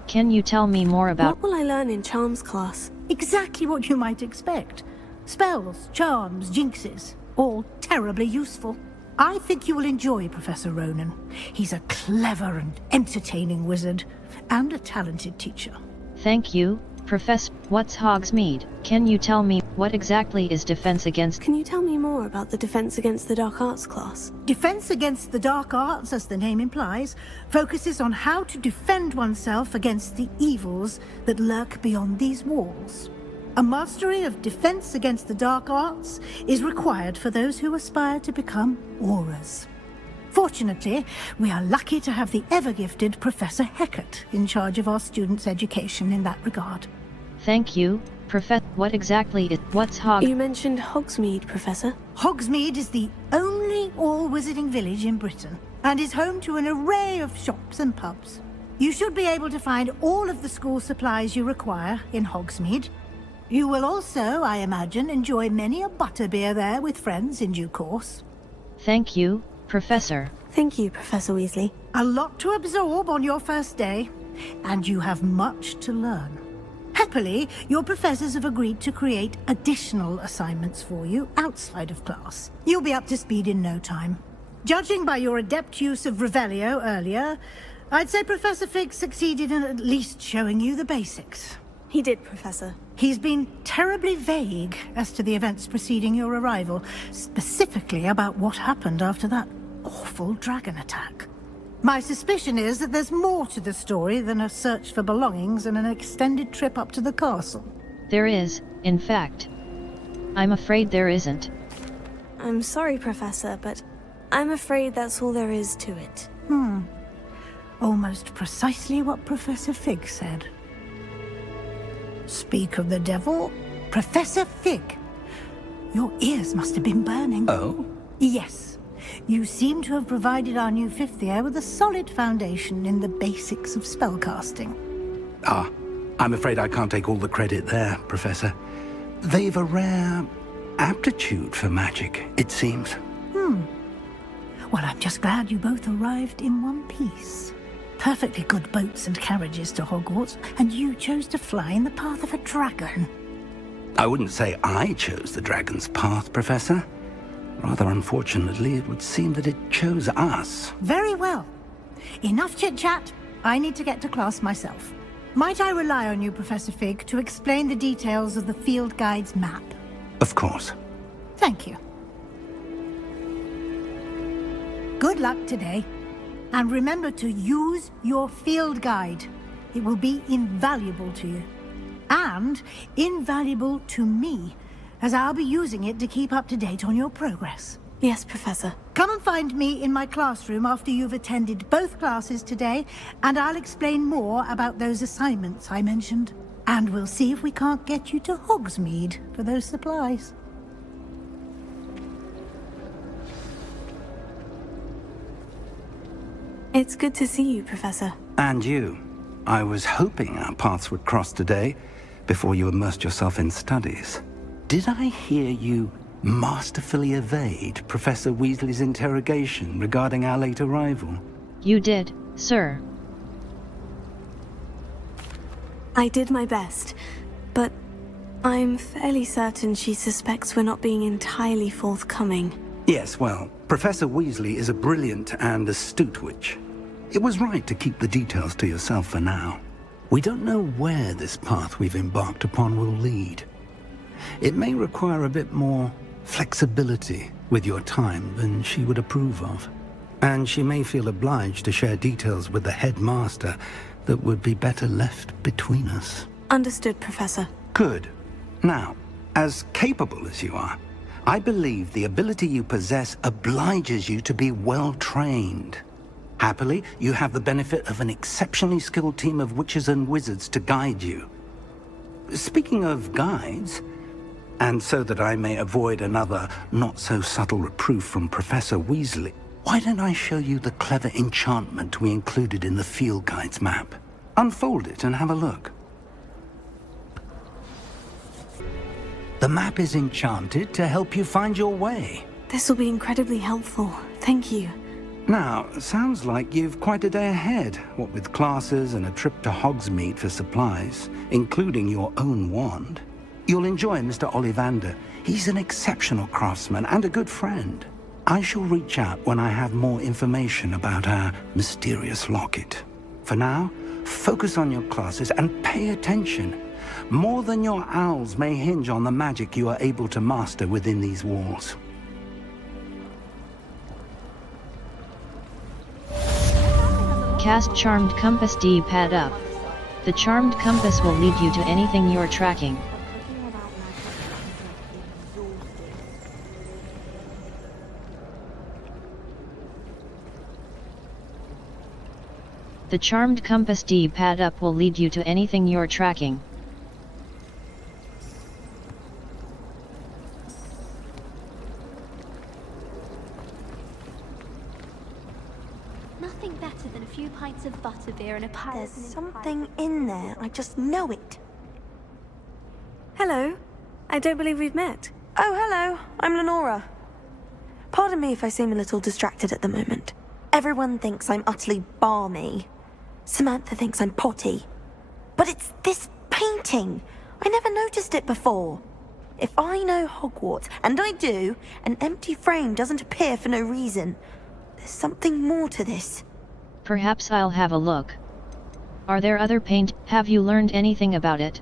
Can you tell me more about— What will I learn in Charms class? Exactly what you might expect. Spells, charms, jinxes, all terribly useful. I think you will enjoy Professor Ronan. He's a clever and entertaining wizard, and a talented teacher. Thank you, Professor. What's Hogsmeade? Can you tell me what exactly is Defense Against— Can you tell me more about the Defense Against the Dark Arts class? Defense Against the Dark Arts, as the name implies, focuses on how to defend oneself against the evils that lurk beyond these walls. A mastery of Defense Against the Dark Arts is required for those who aspire to become Aurors. Fortunately, we are lucky to have the ever-gifted Professor Heckert in charge of our students' education in that regard. Thank you, Professor. What exactly is— what's You mentioned Hogsmeade, Professor. Hogsmeade is the only all-wizarding village in Britain, and is home to an array of shops and pubs. You should be able to find all of the school supplies you require in Hogsmeade. You will also, I imagine, enjoy many a butterbeer there with friends in due course. Thank you, Professor. Thank you, Professor Weasley. A lot to absorb on your first day, and you have much to learn. Happily, your professors have agreed to create additional assignments for you outside of class. You'll be up to speed in no time. Judging by your adept use of Revelio earlier, I'd say Professor Fig succeeded in at least showing you the basics. He did, Professor. He's been terribly vague as to the events preceding your arrival, specifically about what happened after that awful dragon attack. My suspicion is that there's more to the story than a search for belongings and an extended trip up to the castle. There is, in fact. I'm afraid there isn't. I'm sorry, Professor, but I'm afraid that's all there is to it. Almost precisely what Professor Fig said. Speak of the devil, Professor Fig. Your ears must have been burning. Oh? Yes. You seem to have provided our new fifth year with a solid foundation in the basics of spellcasting. Ah, I'm afraid I can't take all the credit there, Professor. They've a rare aptitude for magic, it seems. Well, I'm just glad you both arrived in one piece. Perfectly good boats and carriages to Hogwarts, and you chose to fly in the path of a dragon. I wouldn't say I chose the dragon's path, Professor. Rather unfortunately, it would seem that it chose us. Very well. Enough chit-chat. I need to get to class myself. Might I rely on you, Professor Fig, to explain the details of the field guide's map? Of course. Thank you. Good luck today. And remember to use your field guide. It will be invaluable to you. And invaluable to me, as I'll be using it to keep up to date on your progress. Yes, Professor. Come and find me in my classroom after you've attended both classes today, and I'll explain more about those assignments I mentioned. And we'll see if we can't get you to Hogsmeade for those supplies. It's good to see you, Professor. And you. I was hoping our paths would cross today, before you immersed yourself in studies. Did I hear you masterfully evade Professor Weasley's interrogation regarding our late arrival? You did, sir. I did my best, but I'm fairly certain she suspects we're not being entirely forthcoming. Yes, well, Professor Weasley is a brilliant and astute witch. It was right to keep the details to yourself for now. We don't know where this path we've embarked upon will lead. It may require a bit more flexibility with your time than she would approve of. And she may feel obliged to share details with the headmaster that would be better left between us. Understood, Professor. Good. Now, as capable as you are, I believe the ability you possess obliges you to be well trained. Happily, you have the benefit of an exceptionally skilled team of witches and wizards to guide you. Speaking of guides, and so that I may avoid another not-so-subtle reproof from Professor Weasley, why don't I show you the clever enchantment we included in the field guide's map? Unfold it and have a look. The map is enchanted to help you find your way. This will be incredibly helpful. Thank you. Now, sounds like you've quite a day ahead, what with classes and a trip to Hogsmeade for supplies, including your own wand. You'll enjoy Mr. Ollivander. He's an exceptional craftsman and a good friend. I shall reach out when I have more information about our mysterious locket. For now, focus on your classes and pay attention. More than your owls may hinge on the magic you are able to master within these walls. Cast Charmed Compass D-pad up. The Charmed Compass will lead you to anything you're tracking. The Charmed Compass D-pad up will lead you to anything you're tracking. Nothing better than a few pints of butterbeer and a There's something in there, I just know it. Hello. I don't believe we've met. Oh, hello. I'm Lenora. Pardon me if I seem a little distracted at the moment. Everyone thinks I'm utterly balmy. Samantha thinks I'm potty. But it's this painting. I never noticed it before. If I know Hogwarts, and I do, an empty frame doesn't appear for no reason. There's something more to this. Perhaps I'll have a look. Are there other paint? Have you learned anything about it?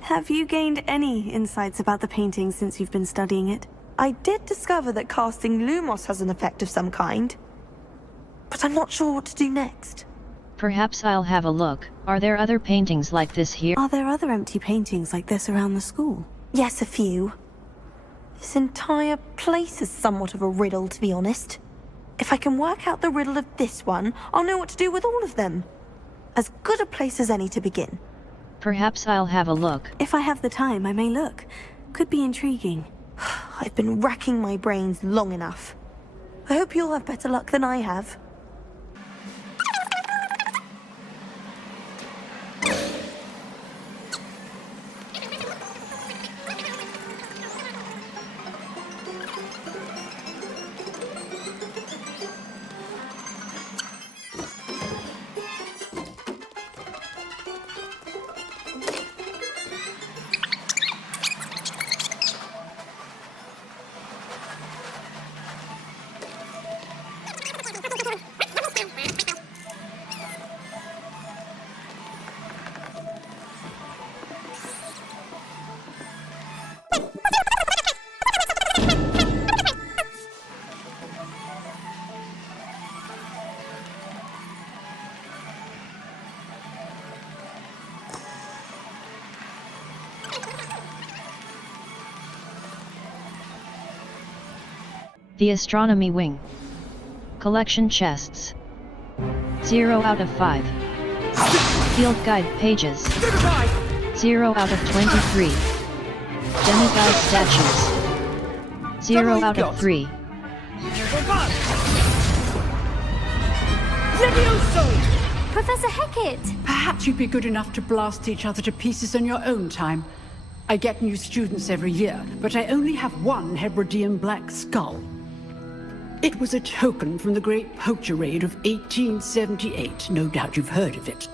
Have you gained any insights about the painting since you've been studying it? I did discover that casting Lumos has an effect of some kind. but I'm not sure what to do next. Perhaps I'll have a look. Are there other paintings like this here? Are there other empty paintings like this around the school? Yes, a few. This entire place is somewhat of a riddle, to be honest. If I can work out the riddle of this one, I'll know what to do with all of them. As good a place as any to begin. Perhaps I'll have a look. If I have the time, I may look. Could be intriguing. I've been racking my brains long enough. I hope you'll have better luck than I have. The Astronomy Wing. Collection chests. 0 out of 5. Field guide pages. 0 out of 23. Demiguide statues. 0 out of 3. Professor Hecat! Perhaps you'd be good enough to blast each other to pieces on your own time. I get new students every year, but I only have one Hebridean black skull. It was a token from the Great Poacher Raid of 1878. No doubt you've heard of it.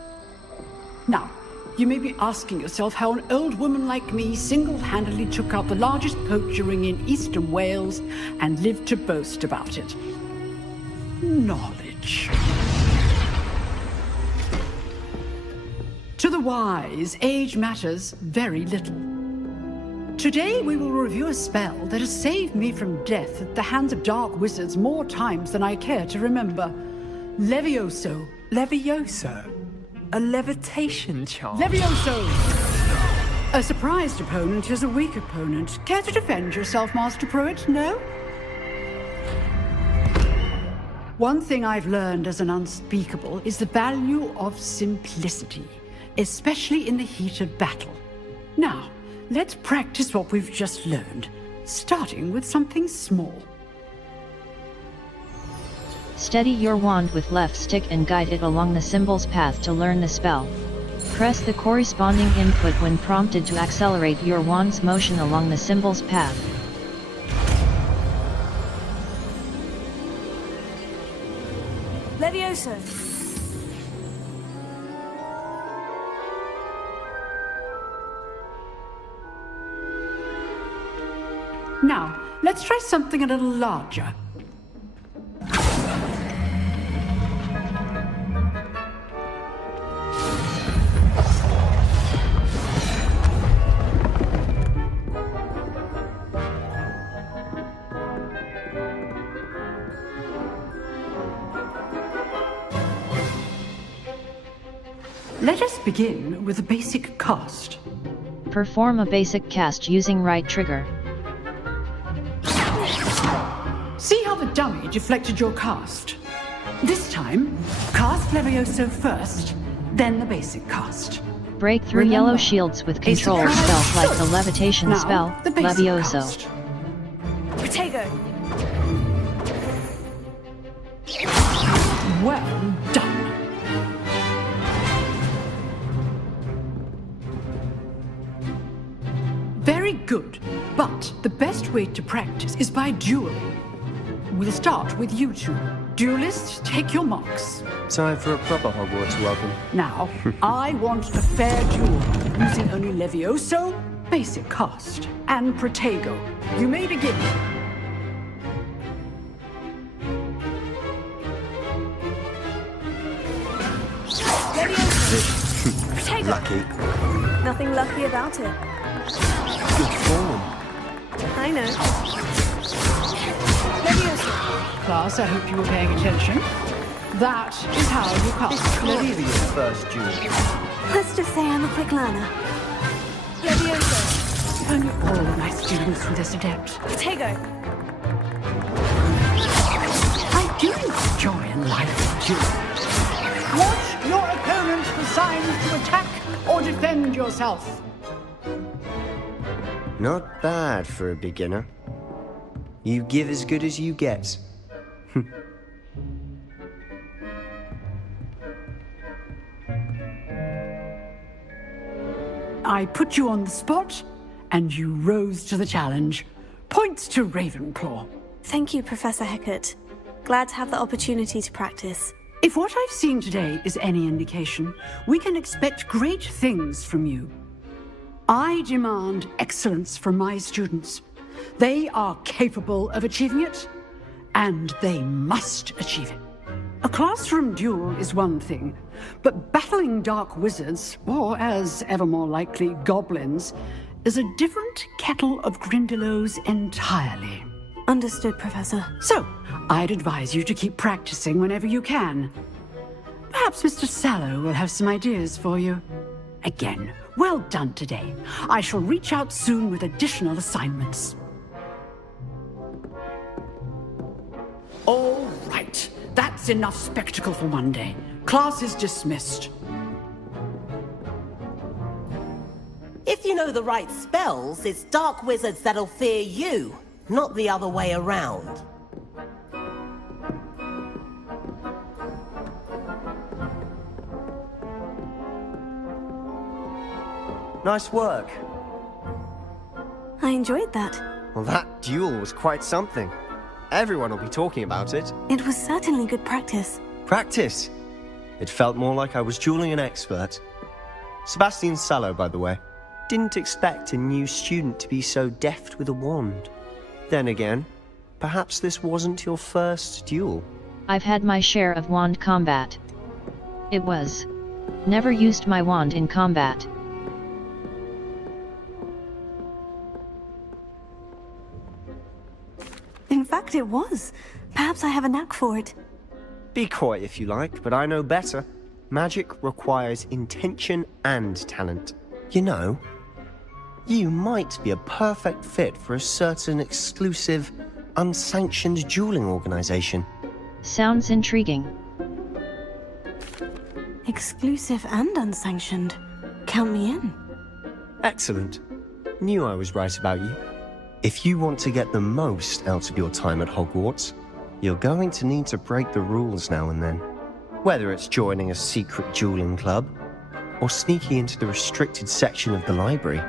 Now, you may be asking yourself how an old woman like me single-handedly took out the largest poacher ring in eastern Wales and lived to boast about it. Knowledge. To the wise, age matters very little. Today we will review a spell that has saved me from death at the hands of dark wizards more times than I care to remember. Levioso. Levioso? A levitation charm? Levioso! A surprised opponent is a weak opponent. Care to defend yourself, Master Pruitt? No? One thing I've learned as an unspeakable is the value of simplicity, especially in the heat of battle. Now, let's practice what we've just learned, starting with something small. Steady your wand with left stick and guide it along the symbol's path to learn the spell. Press the corresponding input when prompted to accelerate your wand's motion along the symbol's path. Levioso! Now, let's try something a little larger. Let us begin with a basic cast. Perform a basic cast using right trigger. See how the dummy deflected your cast? This time, cast Levioso first, then the basic cast. Break through yellow shields with control spells like the levitation spell, Levioso. Protego! Well done. Very good, but the best way to practice is by dueling. We'll start with you two. Duelists, take your marks. Time for a proper Hogwarts welcome. Now, I want a fair duel, using only Levioso, basic cast, and Protego. You may begin. Protego! Lucky. Nothing lucky about it. Good form. I know. Class, I hope you were paying attention. That is how you come. This clearly be your first duel. Let's just say I'm a quick learner. If only all of my students were this adept. Tego. I do enjoy in life, too. Watch your opponent for signs to attack or defend yourself. Not bad for a beginner. You give as good as you get. I put you on the spot, and you rose to the challenge. Points to RavenClaw. Thank you, Professor Hecat. Glad to have the opportunity to practice. If what I've seen today is any indication, we can expect great things from you. I demand excellence from my students. They are capable of achieving it, and they must achieve it. A classroom duel is one thing, but battling dark wizards, or as ever more likely, goblins, is a different kettle of Grindylows entirely. Understood, Professor. So, I'd advise you to keep practicing whenever you can. Perhaps Mr. Sallow will have some ideas for you. Again, well done today. I shall reach out soon with additional assignments. All right. That's enough spectacle for one day. Class is dismissed. If you know the right spells, it's dark wizards that'll fear you, not the other way around. Nice work. I enjoyed that. Well, that duel was quite something. Everyone will be talking about it. It was certainly good practice. Practice? It felt more like I was dueling an expert. Sebastian Sallow, by the way. Didn't expect a new student to be so deft with a wand. Then again, perhaps this wasn't your first duel. I've had my share of wand combat. It was. Never used my wand in combat. In fact, it was. Perhaps I have a knack for it. Be coy if you like, but I know better. Magic requires intention and talent. You know, you might be a perfect fit for a certain exclusive, unsanctioned dueling organization. Sounds intriguing. Exclusive and unsanctioned. Count me in. Excellent. Knew I was right about you. If you want to get the most out of your time at Hogwarts, you're going to need to break the rules now and then. Whether it's joining a secret dueling club, or sneaking into the restricted section of the library,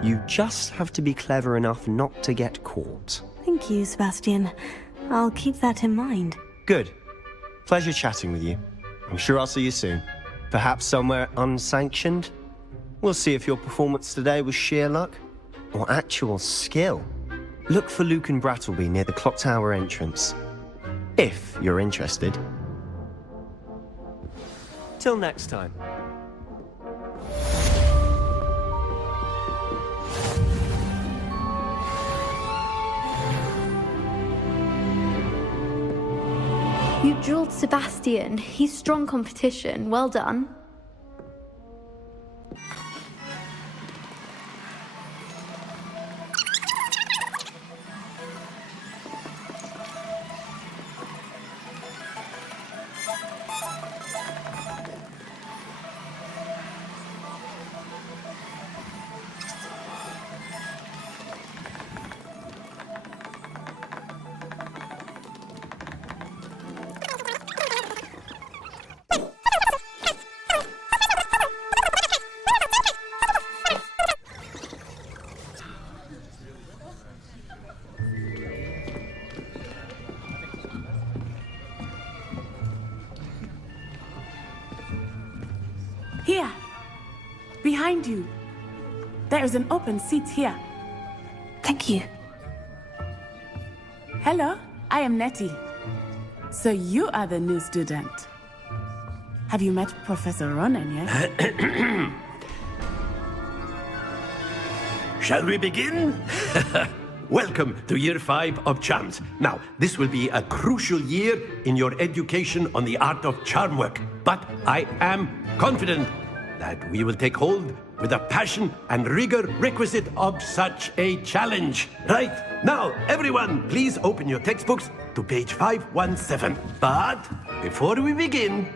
you just have to be clever enough not to get caught. Thank you, Sebastian. I'll keep that in mind. Good. Pleasure chatting with you. I'm sure I'll see you soon. Perhaps somewhere unsanctioned? We'll see if your performance today was sheer luck or actual skill. Look for Luke and Brattleby near the clock tower entrance, if you're interested. Till next time. You drilled Sebastian. He's strong competition. Well done. Here. Behind you. There is an open seat here. Thank you. Hello, I am Nettie. So you are the new student. Have you met Professor Ronan yet? Shall we begin? welcome to Year 5 of Charms. Now, this will be a crucial year in your education on the art of charm work, but I am confident that we will take hold with the passion and rigor requisite of such a challenge. Right, now, everyone, please open your textbooks to page 517. But before we begin,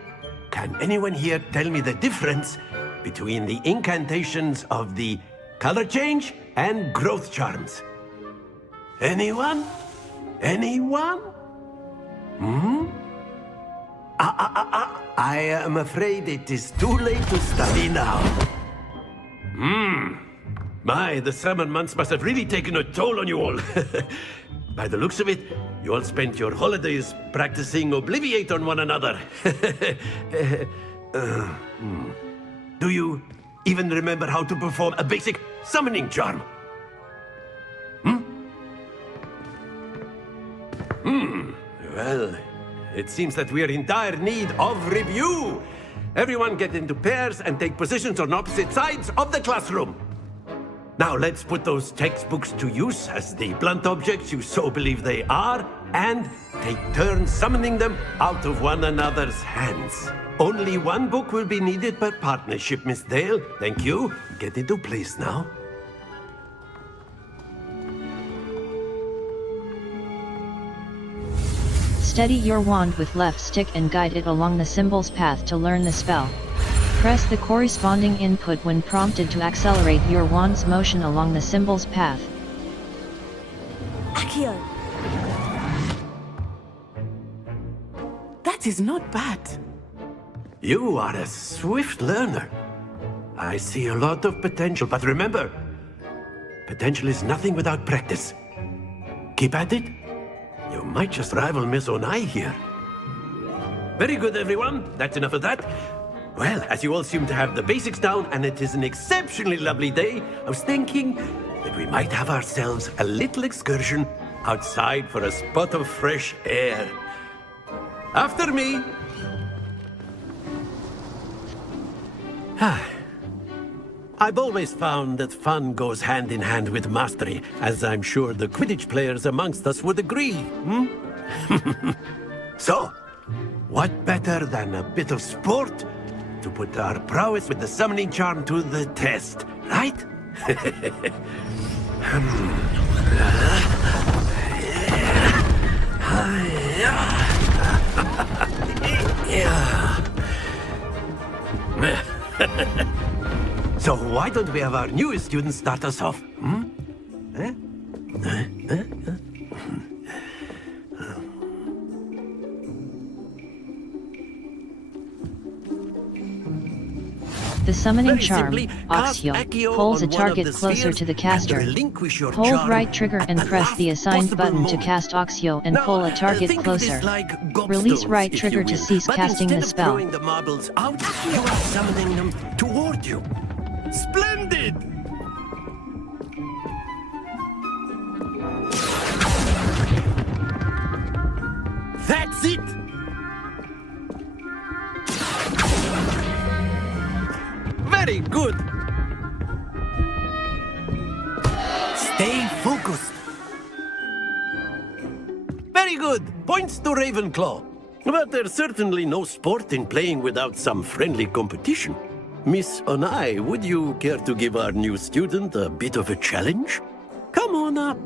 can anyone here tell me the difference between the incantations of the color change and growth charms? Anyone? Anyone? I am afraid it is too late to study now. My, the summer months must have really taken a toll on you all. By the looks of it, you all spent your holidays practicing Obliviate on one another. Do you even remember how to perform a basic summoning charm? Well, it seems that we are in dire need of review. Everyone get into pairs and take positions on opposite sides of the classroom. Now let's put those textbooks to use as the blunt objects you so believe they are, and take turns summoning them out of one another's hands. Only one book will be needed per partnership, Miss Dale. Thank you. Get into place now. Steady your wand with left stick and guide it along the symbol's path to learn the spell. Press the corresponding input when prompted to accelerate your wand's motion along the symbol's path. Accio! That is not bad. You are a swift learner. I see a lot of potential, but remember, potential is nothing without practice. Keep at it. You might just rival Miss Onai here. Very good, everyone. That's enough of that. Well, as you all seem to have the basics down, and it is an exceptionally lovely day, I was thinking that we might have ourselves a little excursion outside for a spot of fresh air. After me. I've always found that fun goes hand in hand with mastery, as I'm sure the Quidditch players amongst us would agree, So, what better than a bit of sport to put our prowess with the summoning charm to the test, right? So why don't we have our newest student start us off? The summoning Very charm, simply, cast Accio, Accio pulls a on one of target the closer spheres to the and caster. relinquish your Hold charm right trigger and at the press the last assigned possible button moment. to cast Accio and Now, pull a target think of this closer. like Release gobstones, right if trigger you to will. cease But casting the instead of spell. throwing the marbles out, you are summoning them toward you. Splendid! That's it! Very good! Stay focused. Very good. Points to RavenClaw. But there's certainly no sport in playing without some friendly competition. Miss Onai, would you care to give our new student a bit of a challenge? Come on up.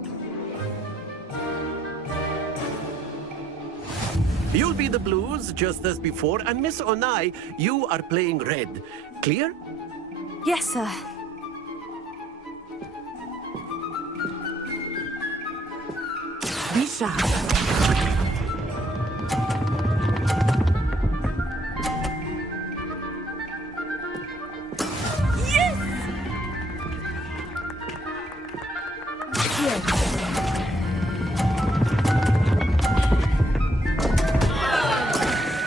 You'll be the blues, just as before, and Miss Onai, you are playing red. Clear? Yes, sir. Be sharp.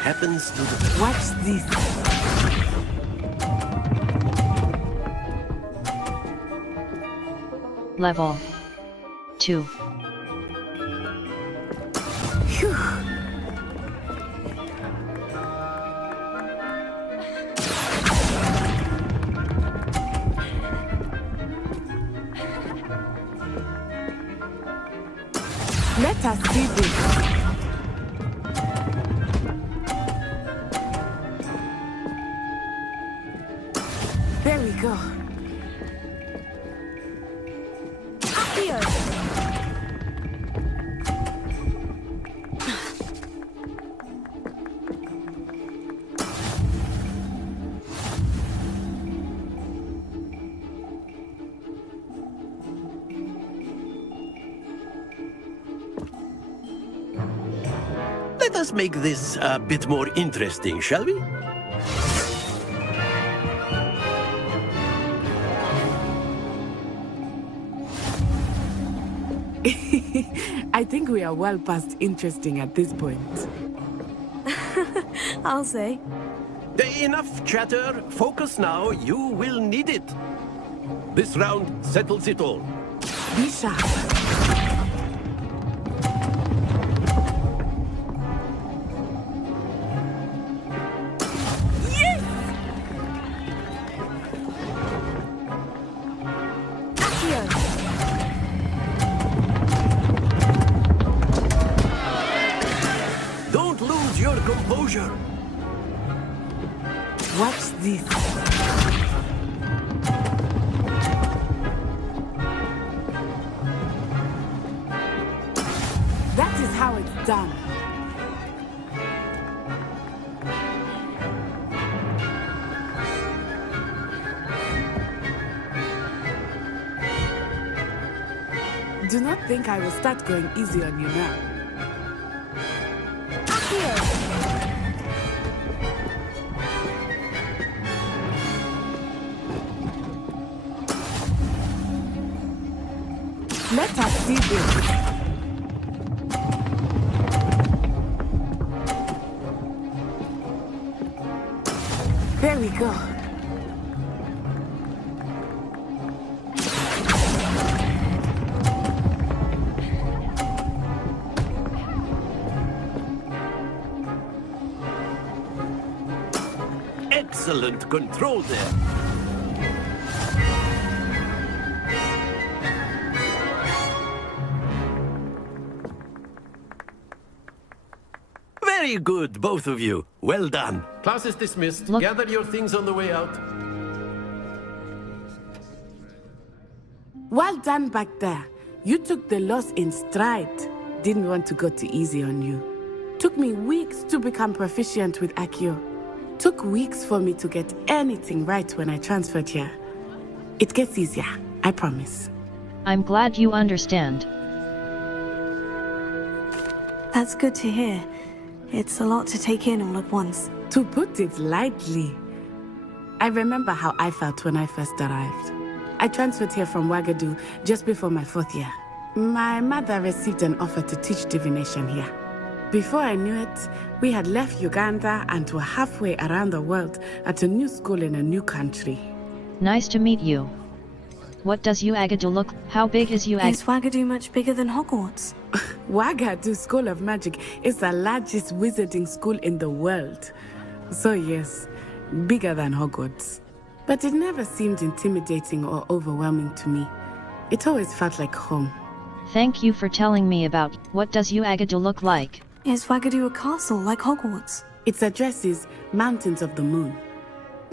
Happens to the... Watch this. Level 2. Phew. Let us see this. There we go. Here. Let us make this a bit more interesting, shall we? I think we are well past interesting at this point. I'll say. Enough chatter. Focus now. You will need it. This round settles it all. Be sharp. Don't lose your composure. Watch this. That is how it's done. Do not think I will start going easy on you now. Let us see this. There we go. Excellent control there. Very good, both of you. Well done. Class is dismissed. Look. Gather your things on the way out. Well done back there. You took the loss in stride. Didn't want to go too easy on you. Took me weeks to become proficient with Accio. Took weeks for me to get anything right when I transferred here. It gets easier, I promise. I'm glad you understand. That's good to hear. It's a lot to take in all at once. To put it lightly, I remember how I felt when I first arrived. I transferred here from Wagadu just before my 4th year. My mother received an offer to teach divination here. Before I knew it, we had left Uganda and were halfway around the world at a new school in a new country. Nice to meet you. What does Wagadu look? How big is Wagadu? Is Wagadu much bigger than Hogwarts? Wagadu School of Magic is the largest wizarding school in the world. So yes, bigger than Hogwarts. But it never seemed intimidating or overwhelming to me. It always felt like home. Thank you for telling me about what does Wagadu look like. Is Wagadu a castle like Hogwarts? Its address is Mountains of the Moon.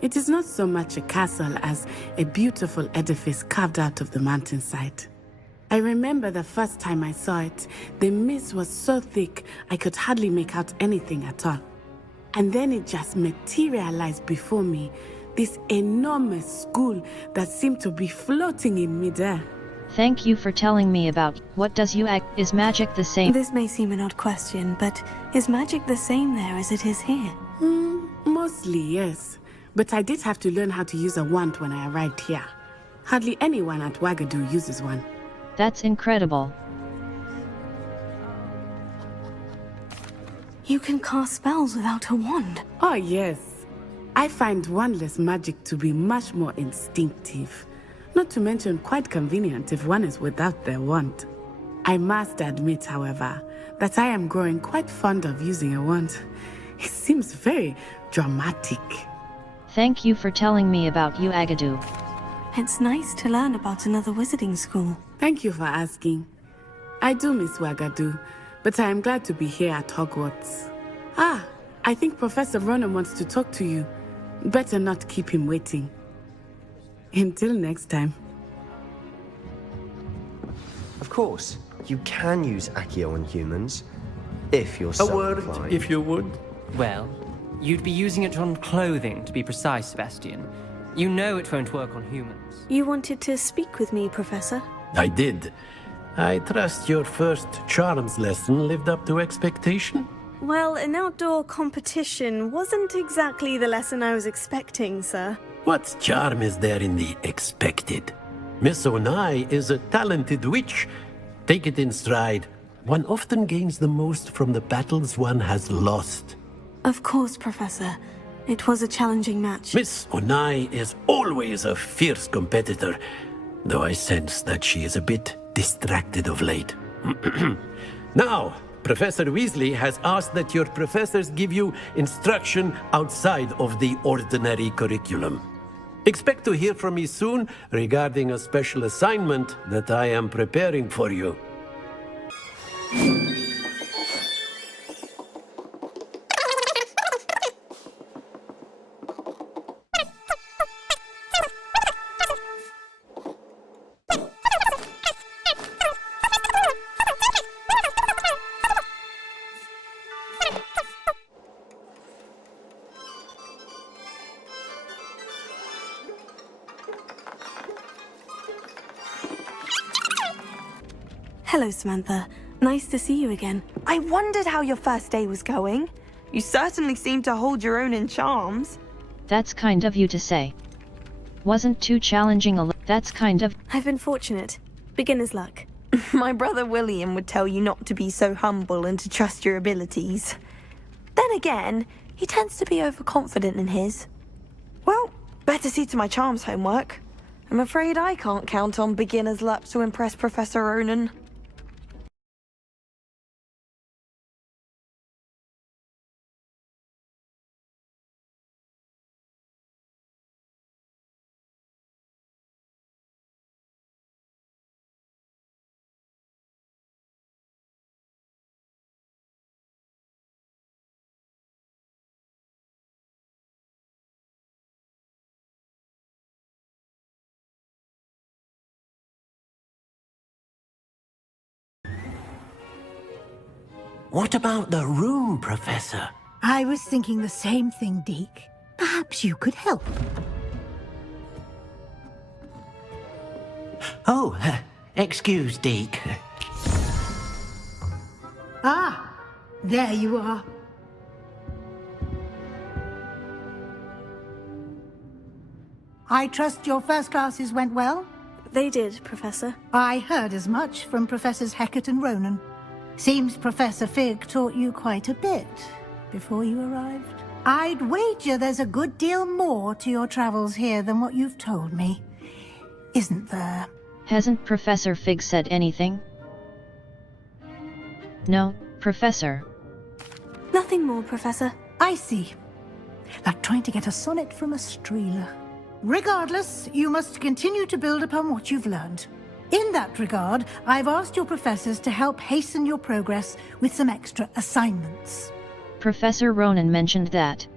It is not so much a castle as a beautiful edifice carved out of the mountainside. I remember the first time I saw it, the mist was so thick I could hardly make out anything at all. And then it just materialized before me, this enormous school that seemed to be floating in midair. Thank you for telling me about what does Is magic the same? This may seem an odd question, but is magic the same there as it is here? Mostly, yes. But I did have to learn how to use a wand when I arrived here. Hardly anyone at Wagadu uses one. That's incredible. You can cast spells without a wand. Oh, yes. I find wandless magic to be much more instinctive. Not to mention quite convenient if one is without their wand. I must admit, however, that I am growing quite fond of using a wand. It seems very dramatic. Thank you for telling me about Wagadu. It's nice to learn about another wizarding school. Thank you for asking. I do miss Wagadu, but I am glad to be here at Hogwarts. Ah, I think Professor Ronan wants to talk to you. Better not keep him waiting. Until next time. Of course, you can use Accio on humans, if you're A so word, inclined. if you would. Well, you'd be using it on clothing, to be precise, Sebastian. You know it won't work on humans. You wanted to speak with me, Professor? I did. I trust your first charms lesson lived up to expectation? Well, an outdoor competition wasn't exactly the lesson I was expecting, sir. What charm is there in the expected? Miss Onai is a talented witch. Take it in stride. One often gains the most from the battles one has lost. Of course, Professor. It was a challenging match. Miss Onai is always a fierce competitor, though I sense that she is a bit distracted of late. Now, Professor Weasley has asked that your professors give you instruction outside of the ordinary curriculum. Expect to hear from me soon regarding a special assignment that I am preparing for you. Hello, Samantha. Nice to see you again. I wondered how your first day was going. You certainly seem to hold your own in charms. That's kind of you to say. Wasn't too challenging that's kind of... I've been fortunate. Beginner's luck. My brother William would tell you not to be so humble and to trust your abilities. Then again, he tends to be overconfident in his. Well, better see to my charms homework. I'm afraid I can't count on beginner's luck to impress Professor Ronan. What about the room, Professor? I was thinking the same thing, Deke. Perhaps you could help. Oh, excuse, Deke. Ah, there you are. I trust your first classes went well? They did, Professor. I heard as much from Professors Hecat and Ronan. Seems Professor Fig taught you quite a bit before you arrived. I'd wager there's a good deal more to your travels here than what you've told me. Isn't there? Hasn't Professor Fig said anything? No, Professor. Nothing more, Professor. I see. Like trying to get a sonnet from a streeler. Regardless, you must continue to build upon what you've learned. In that regard, I've asked your professors to help hasten your progress with some extra assignments. Professor Ronan mentioned that.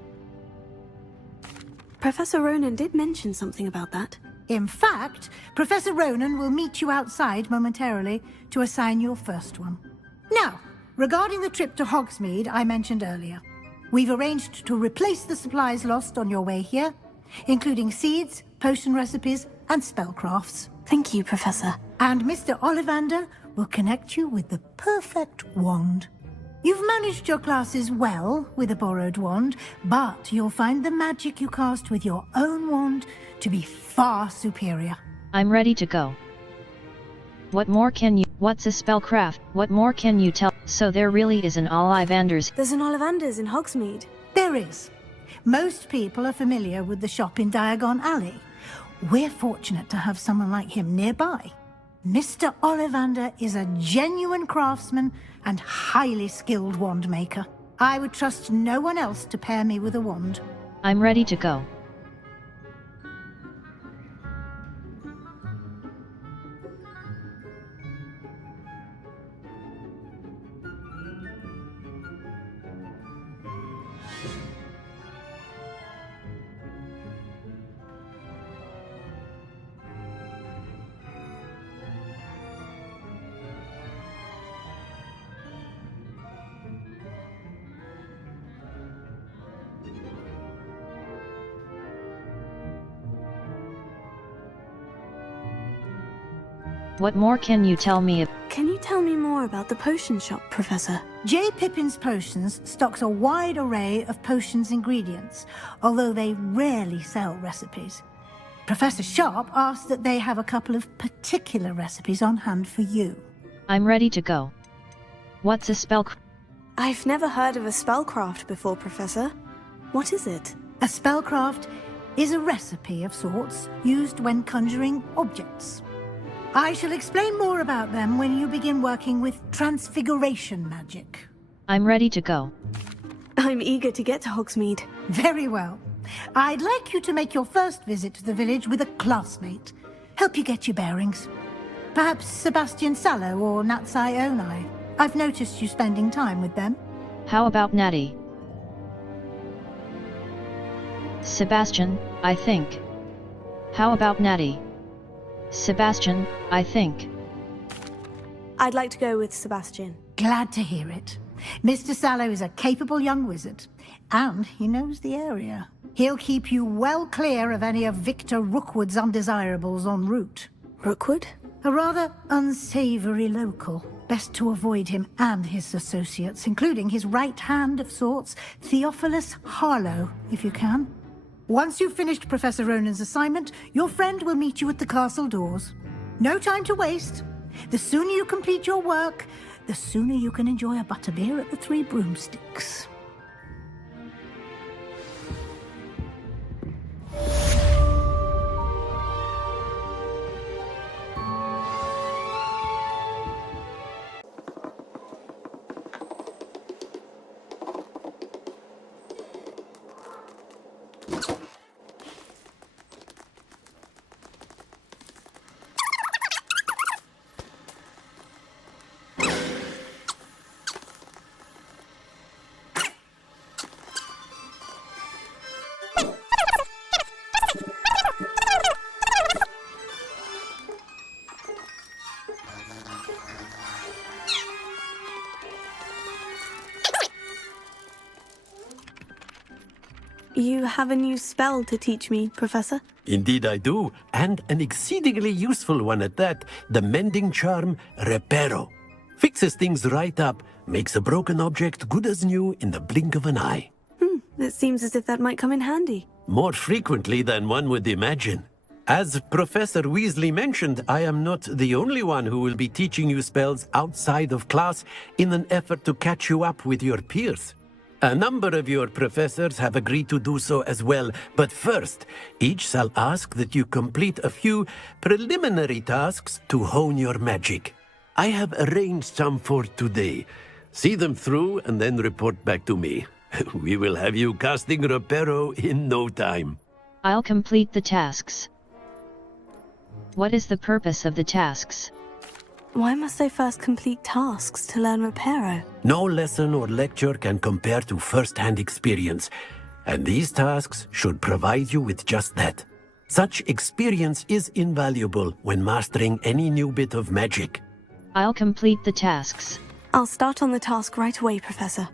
Professor Ronan did mention something about that. In fact, Professor Ronan will meet you outside momentarily to assign your first one. Now, regarding the trip to Hogsmeade I mentioned earlier, we've arranged to replace the supplies lost on your way here, including seeds, potion recipes, and spellcrafts. Thank you, Professor. And Mr. Ollivander will connect you with the perfect wand. You've managed your classes well with a borrowed wand, but you'll find the magic you cast with your own wand to be far superior. I'm ready to go. What more can you... What's a spellcraft? What more can you tell? So there really is an Ollivander's... There's an Ollivander's in Hogsmeade. There is. Most people are familiar with the shop in Diagon Alley. We're fortunate to have someone like him nearby. Mr. Ollivander is a genuine craftsman and highly skilled wand maker. I would trust no one else to pair me with a wand. I'm ready to go. What more can you tell me? Can you tell me more about the potion shop, Professor? J. Pippin's Potions stocks a wide array of potions ingredients, although they rarely sell recipes. Professor Sharp asks that they have a couple of particular recipes on hand for you. I'm ready to go. What's a spell? I've never heard of a spellcraft before, Professor. What is it? A spellcraft is a recipe of sorts used when conjuring objects. I shall explain more about them when you begin working with transfiguration magic. I'm ready to go. I'm eager to get to Hogsmeade. Very well. I'd like you to make your first visit to the village with a classmate. Help you get your bearings. Perhaps Sebastian Sallow or Natsai Onai. I've noticed you spending time with them. How about Natty? Sebastian, I think. How about Natty? Sebastian, I think. I'd like to go with Sebastian. Glad to hear it. Mr. Sallow is a capable young wizard, and he knows the area. He'll keep you well clear of any of Victor Rookwood's undesirables en route. Rookwood? A rather unsavory local. Best to avoid him and his associates, including his right hand of sorts, Theophilus Harlow, if you can. Once you've finished Professor Ronan's assignment, your friend will meet you at the castle doors. No time to waste. The sooner you complete your work, the sooner you can enjoy a butterbeer at the Three Broomsticks. You have a new spell to teach me, Professor? Indeed I do, and an exceedingly useful one at that. The mending charm, Reparo. Fixes things right up, makes a broken object good as new in the blink of an eye. It seems as if that might come in handy. More frequently than one would imagine. As Professor Weasley mentioned, I am not the only one who will be teaching you spells outside of class in an effort to catch you up with your peers. A number of your professors have agreed to do so as well, but first, each shall ask that you complete a few preliminary tasks to hone your magic. I have arranged some for today. See them through and then report back to me. We will have you casting Reparo in no time. I'll complete the tasks. What is the purpose of the tasks? Why must I first complete tasks to learn Reparo? No lesson or lecture can compare to first-hand experience, and these tasks should provide you with just that. Such experience is invaluable when mastering any new bit of magic. I'll complete the tasks. I'll start on the task right away, Professor.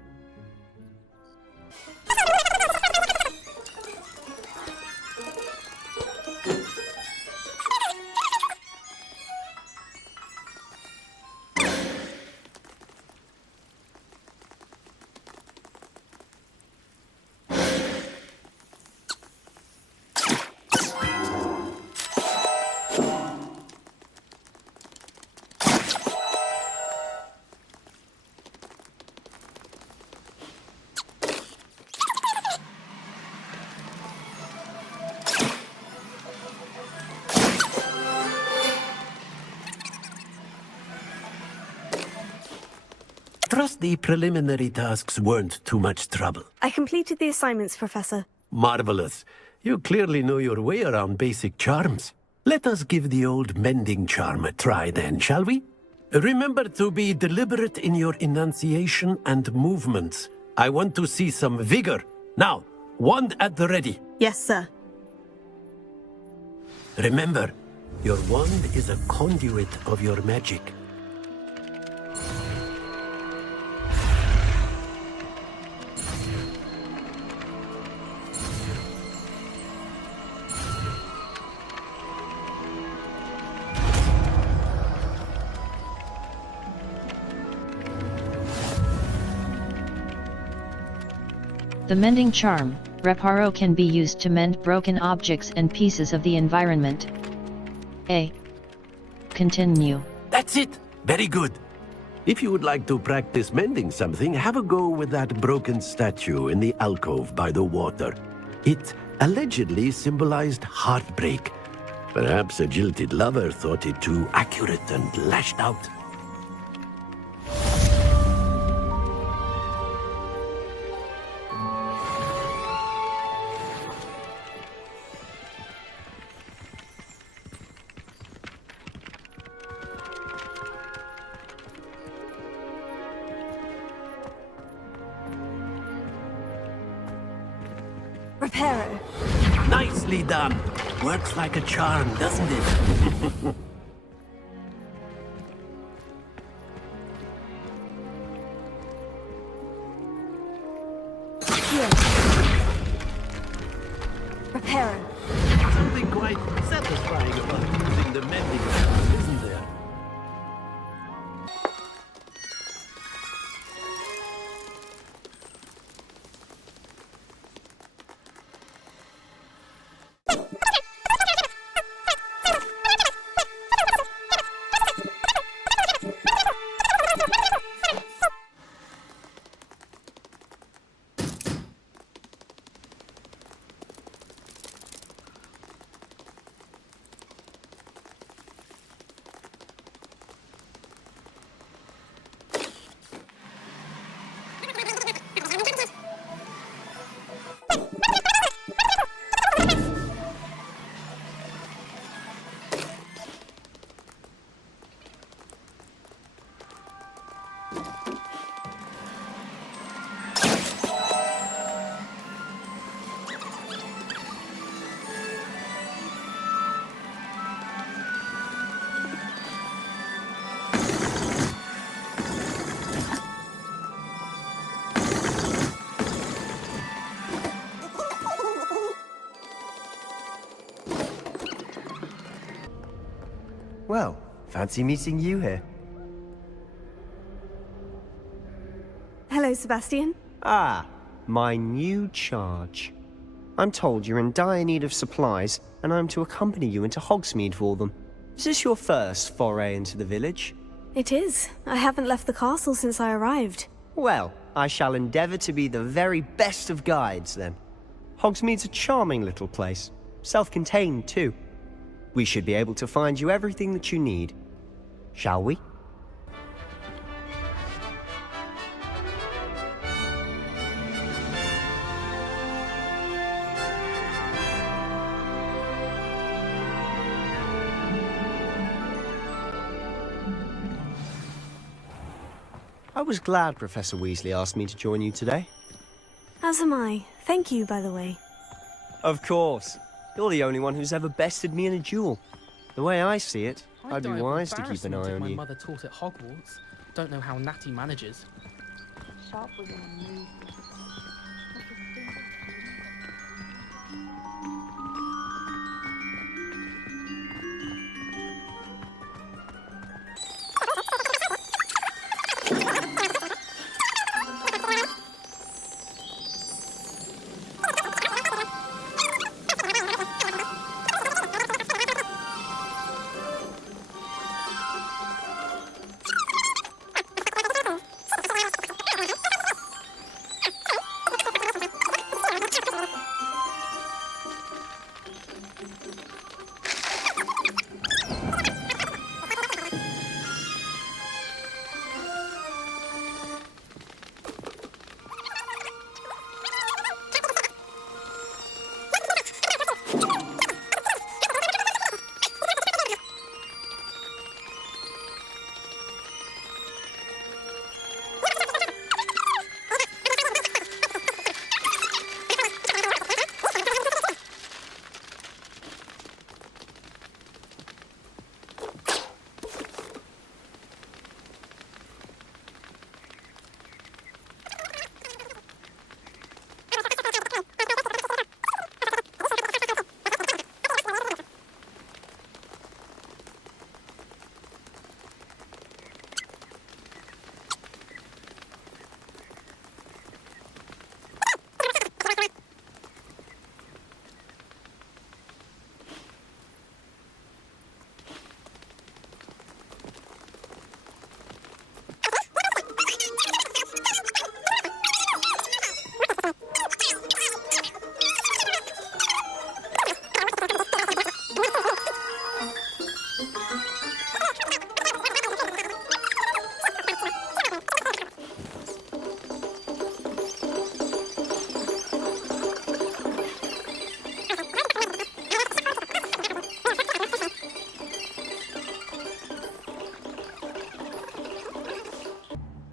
Trust the preliminary tasks weren't too much trouble. I completed the assignments, Professor. Marvelous. You clearly know your way around basic charms. Let us give the old mending charm a try then, shall we? Remember to be deliberate in your enunciation and movements. I want to see some vigor. Now, wand at the ready. Yes, sir. Remember, your wand is a conduit of your magic. The mending charm, Reparo, can be used to mend broken objects and pieces of the environment. A. Continue. That's it! Very good. If you would like to practice mending something, have a go with that broken statue in the alcove by the water. It allegedly symbolized heartbreak. Perhaps a jilted lover thought it too accurate and lashed out. Reparo. Nicely done. Works like a charm, doesn't it? Reparo. Something quite satisfying about using the mending charm, isn't there? Well, fancy meeting you here. Hello, Sebastian. Ah, my new charge. I'm told you're in dire need of supplies, and I'm to accompany you into Hogsmeade for them. Is this your first foray into the village? It is. I haven't left the castle since I arrived. Well, I shall endeavour to be the very best of guides, then. Hogsmeade's a charming little place. Self-contained, too. We should be able to find you everything that you need. Shall we? I was glad Professor Weasley asked me to join you today. As am I. Thank you, by the way. Of course. You're the only one who's ever bested me in a duel. The way I see it, I'd be wise to keep an eye on my you. mother taught at Hogwarts. Don't know how Natty manages. Sharp was in the mood.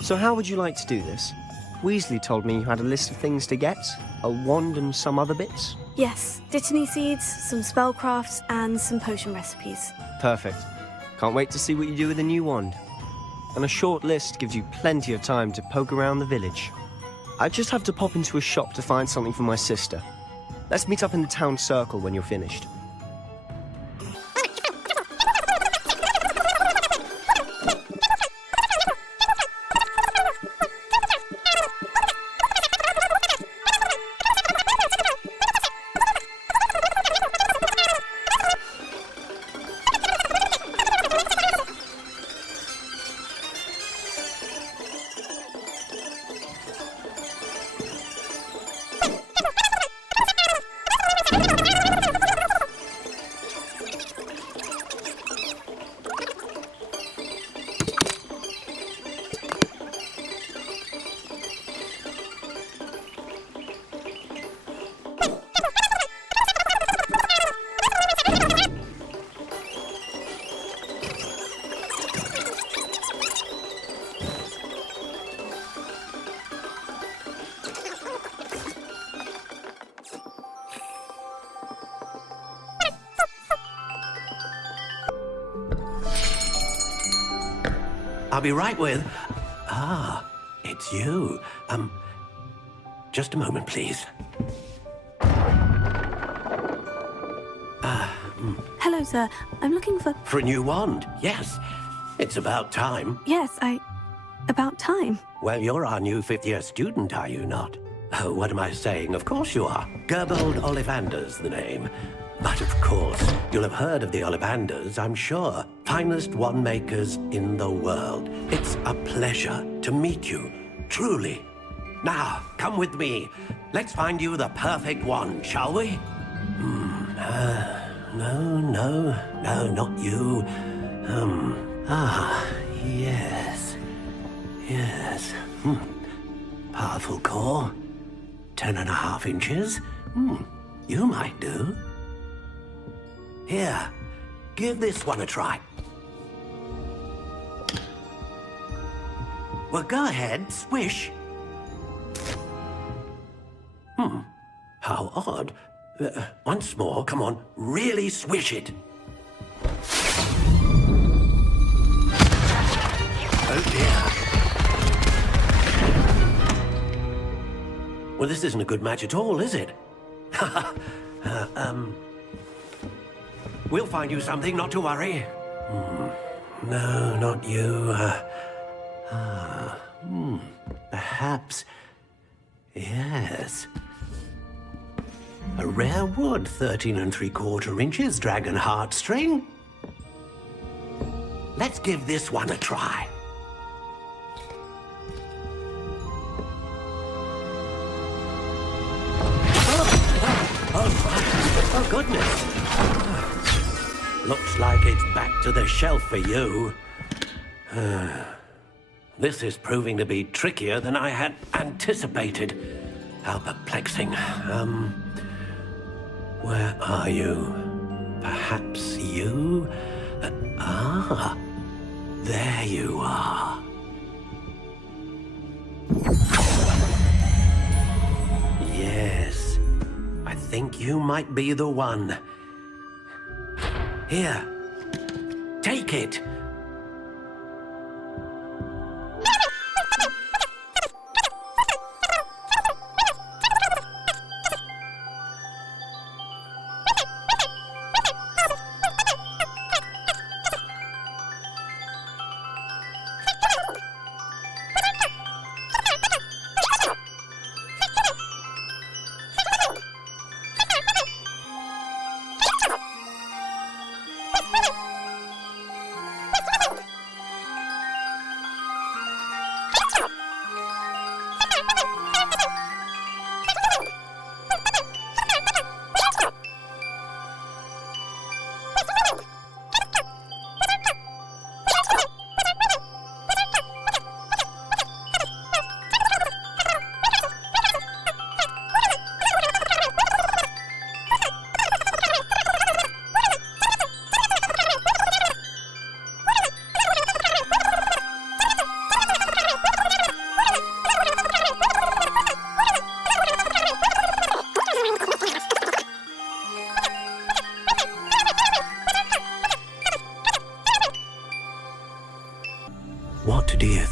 So how would you like to do this? Weasley told me you had a list of things to get, a wand and some other bits. Yes, dittany seeds, some spellcrafts, and some potion recipes. Perfect. Can't wait to see what you do with the new wand. And a short list gives you plenty of time to poke around the village. I just have to pop into a shop to find something for my sister. Let's meet up in the town circle when you're finished. I'll be right with... Ah, it's you. Just a moment, please. Hello, sir. I'm looking for... For a new wand, yes. It's about time. Yes, about time. Well, you're our new fifth-year student, are you not? Oh, what am I saying? Of course you are. Gerbold Ollivander's the name. But of course, you'll have heard of the Ollivanders, I'm sure. Finest wand makers in the world. It's a pleasure to meet you, truly. Now, come with me. Let's find you the perfect wand, shall we? No, not you. Yes. Powerful core. 10.5 inches. You might do. Here, give this one a try. Well, go ahead, swish. How odd. Once more, come on, really swish it. Oh dear. Well, this isn't a good match at all, is it? We'll find you something, not to worry. No, not you. Perhaps... Yes. A rare wood, 13 3/4 inches, dragon heartstring. Let's give this one a try. Oh, goodness. Looks like it's back to the shelf for you. This is proving to be trickier than I had anticipated. How perplexing. Where are you? Perhaps you? There you are. Yes, I think you might be the one. Here, take it.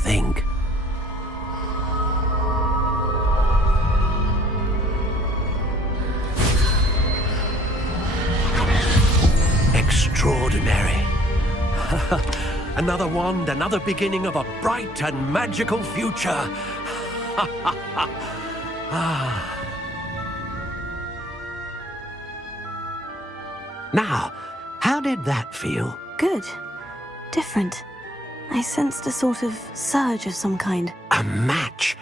think. Extraordinary. Another wand, another beginning of a bright and magical future. Now, how did that feel? Good. Different. I sensed a sort of surge of some kind. A match.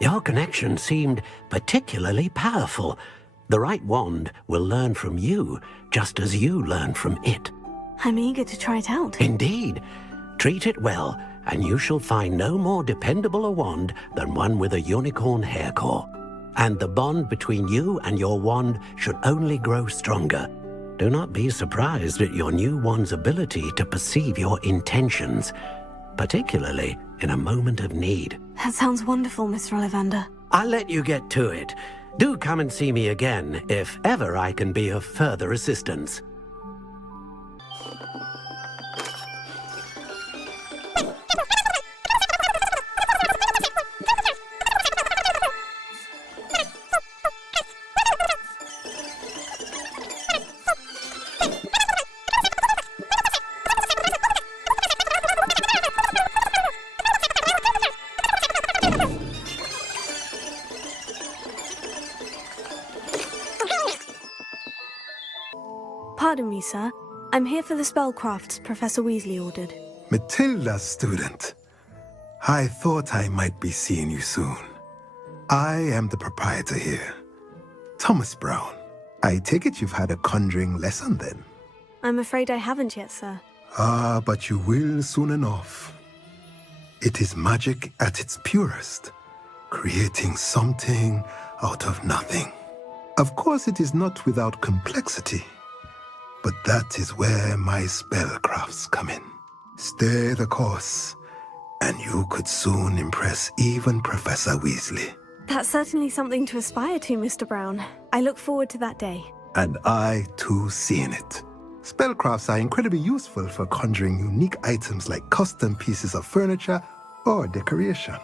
Your connection seemed particularly powerful. The right wand will learn from you, just as you learn from it. I'm eager to try it out. Indeed. Treat it well, and you shall find no more dependable a wand than one with a unicorn hair core. And the bond between you and your wand should only grow stronger. Do not be surprised at your new wand's ability to perceive your intentions, particularly in a moment of need. That sounds wonderful, Mr. Ollivander. I'll let you get to it. Do come and see me again if ever I can be of further assistance. Pardon me, sir. I'm here for the spellcrafts Professor Weasley ordered. Matilda's student. I thought I might be seeing you soon. I am the proprietor here, Thomas Brown. I take it you've had a conjuring lesson then? I'm afraid I haven't yet, sir. Ah, but you will soon enough. It is magic at its purest, creating something out of nothing. Of course, it is not without complexity. But that is where my spellcrafts come in. Stay the course, and you could soon impress even Professor Weasley. That's certainly something to aspire to, Mr. Brown. I look forward to that day. And I, too, seeing it. Spellcrafts are incredibly useful for conjuring unique items like custom pieces of furniture or decoration.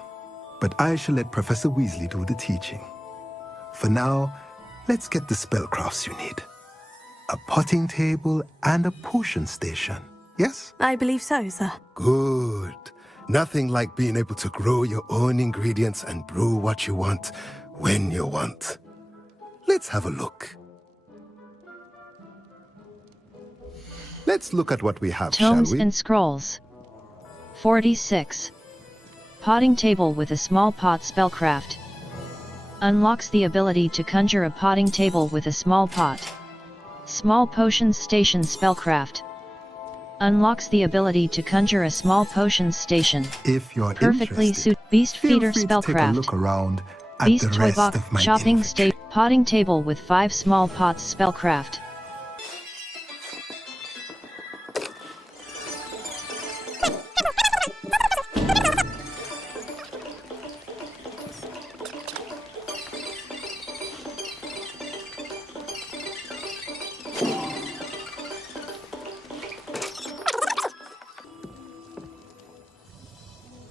But I shall let Professor Weasley do the teaching. For now, let's get the spellcrafts you need. A potting table and a potion station, yes? I believe so, sir. Good. Nothing like being able to grow your own ingredients and brew what you want, when you want. Let's have a look. Let's look at what we have, Tomes shall we? and Scrolls. 46. Potting table with a small pot spellcraft. Unlocks the ability to conjure a potting table with a small pot. Small Potions Station spellcraft. Unlocks the ability to conjure a small potions station. If you're perfectly suit Beast Feeder feel free to take a spellcraft. look around at Beast the Toy rest Box of my shopping inventory. station. Potting table with 5 small pots spellcraft.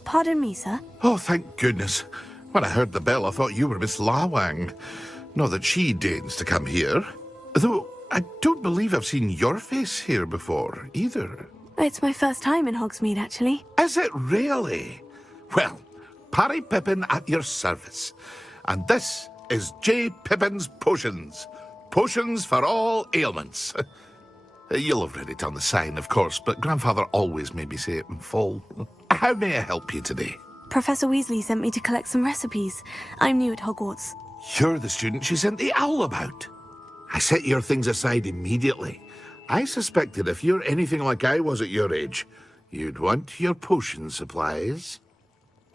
Pardon me, sir. Oh, thank goodness. When I heard the bell, I thought you were Miss Lawang. Not that she deigns to come here. Though, I don't believe I've seen your face here before, either. It's my first time in Hogsmeade, actually. Is it really? Well, Parry Pippin at your service. And this is J. Pippin's Potions. Potions for all ailments. You'll have read it on the sign, of course, but Grandfather always made me say it in full. How may I help you today? Professor Weasley sent me to collect some recipes. I'm new at Hogwarts. You're the student she sent the owl about. I set your things aside immediately. I suspected if you're anything like I was at your age, you'd want your potion supplies.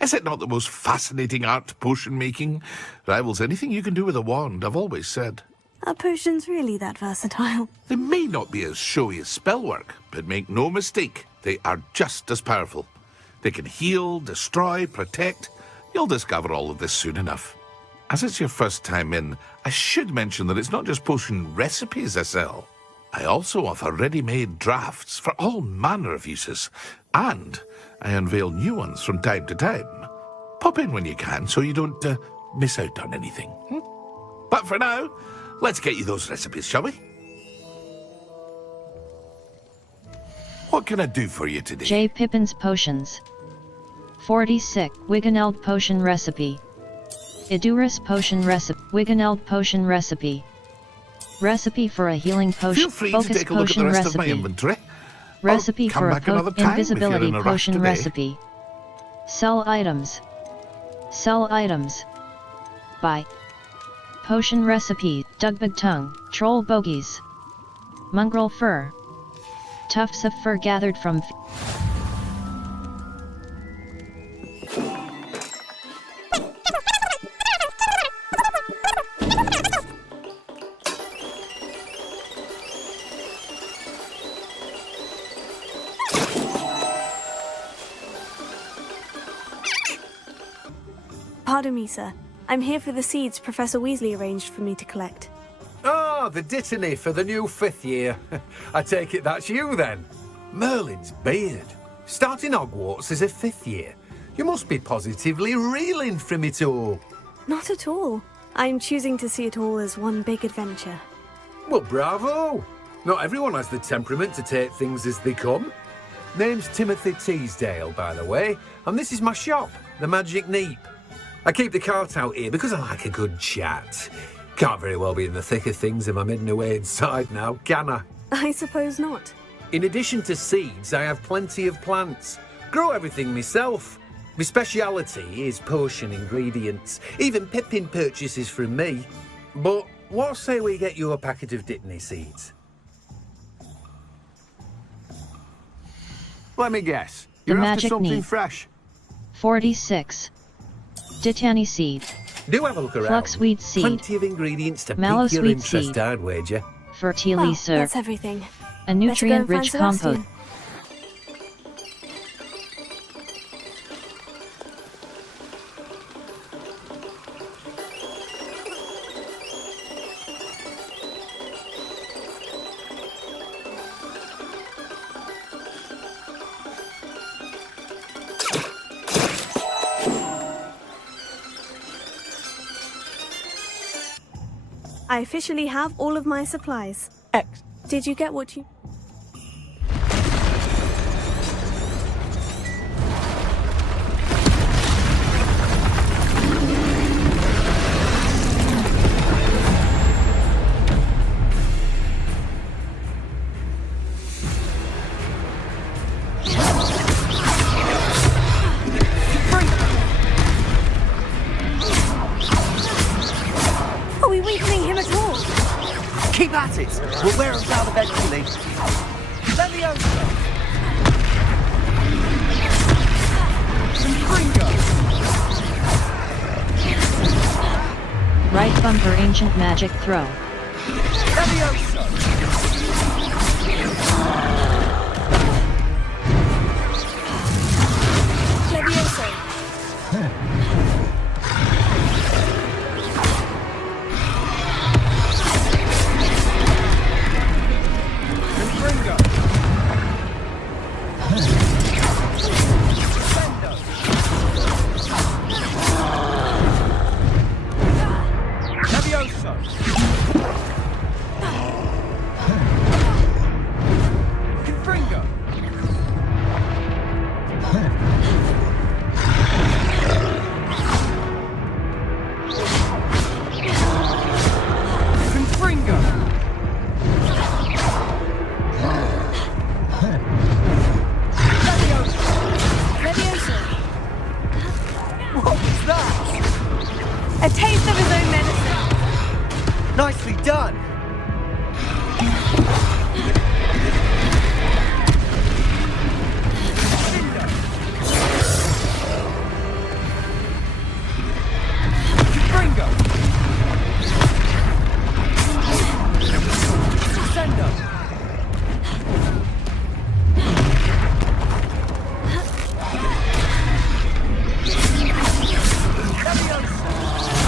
Is it not the most fascinating art, potion making? Rivals anything you can do with a wand, I've always said. Are potions really that versatile? They may not be as showy as spellwork, but make no mistake, they are just as powerful. They can heal, destroy, protect. You'll discover all of this soon enough. As it's your first time in, I should mention that it's not just potion recipes I sell. I also offer ready-made drafts for all manner of uses. And I unveil new ones from time to time. Pop in when you can so you don't miss out on anything. But for now, let's get you those recipes, shall we? What can I do for you today? J. Pippin's Potions. 46. Wiggeneld Potion Recipe. Idurus Potion Recipe. Wiggeneld Potion Recipe. Recipe for a healing potion. Feel free Focus to take a look at the potion rest of my recipe. inventory. Recipe come for a back another time if you're invisibility in a rush potion today. recipe. Sell items. Sell items. Buy. Potion recipe. Dugbug tongue. Troll bogies. Mongrel fur. Tufts of fur gathered from. Pardon me, sir. I'm here for the seeds Professor Weasley arranged for me to collect. Ah, the dittany for the new 5th year. I take it that's you, then. Merlin's beard. Starting Hogwarts as a 5th year. You must be positively reeling from it all. Not at all. I'm choosing to see it all as one big adventure. Well, bravo! Not everyone has the temperament to take things as they come. Name's Timothy Teasdale, by the way, and this is my shop, the Magic Neep. I keep the cart out here because I like a good chat. Can't very well be in the thick of things if I'm hidden away inside now, can I? I suppose not. In addition to seeds, I have plenty of plants. Grow everything myself. My speciality is potion ingredients. Even Pippin purchases from me. But what say we get you a packet of Dittany seeds? Let me guess. The You're after Magic something Neep. fresh. 46. Dittany seed. Do have a look around. Fluxweed seed. Plenty of ingredients to pique Mallowsweet your interest, seed. I'd wager. Fertilizer. Well, that's everything. A nutrient-rich Better go and find compost. Sebastian. I officially have all of my supplies. Did you get what you... Are we weakening him at all? Keep at it! We'll wear him down eventually. Leviosa! Right bumper ancient magic throw. Leviosa! Leviosa. A taste of his own medicine. Nicely done!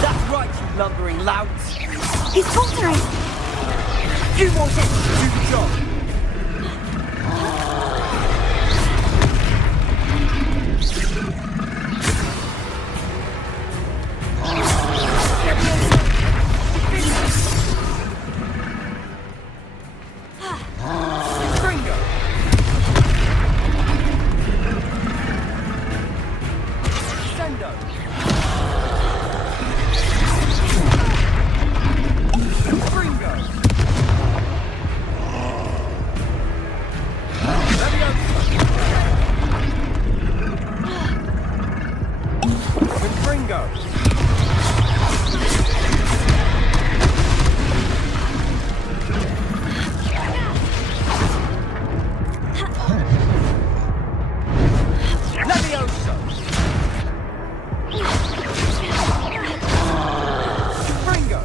That's right, you lumbering louts! He's faltering. You want us to do the job! Crescendo! Gringo! Gringo! Levioso! Gringo!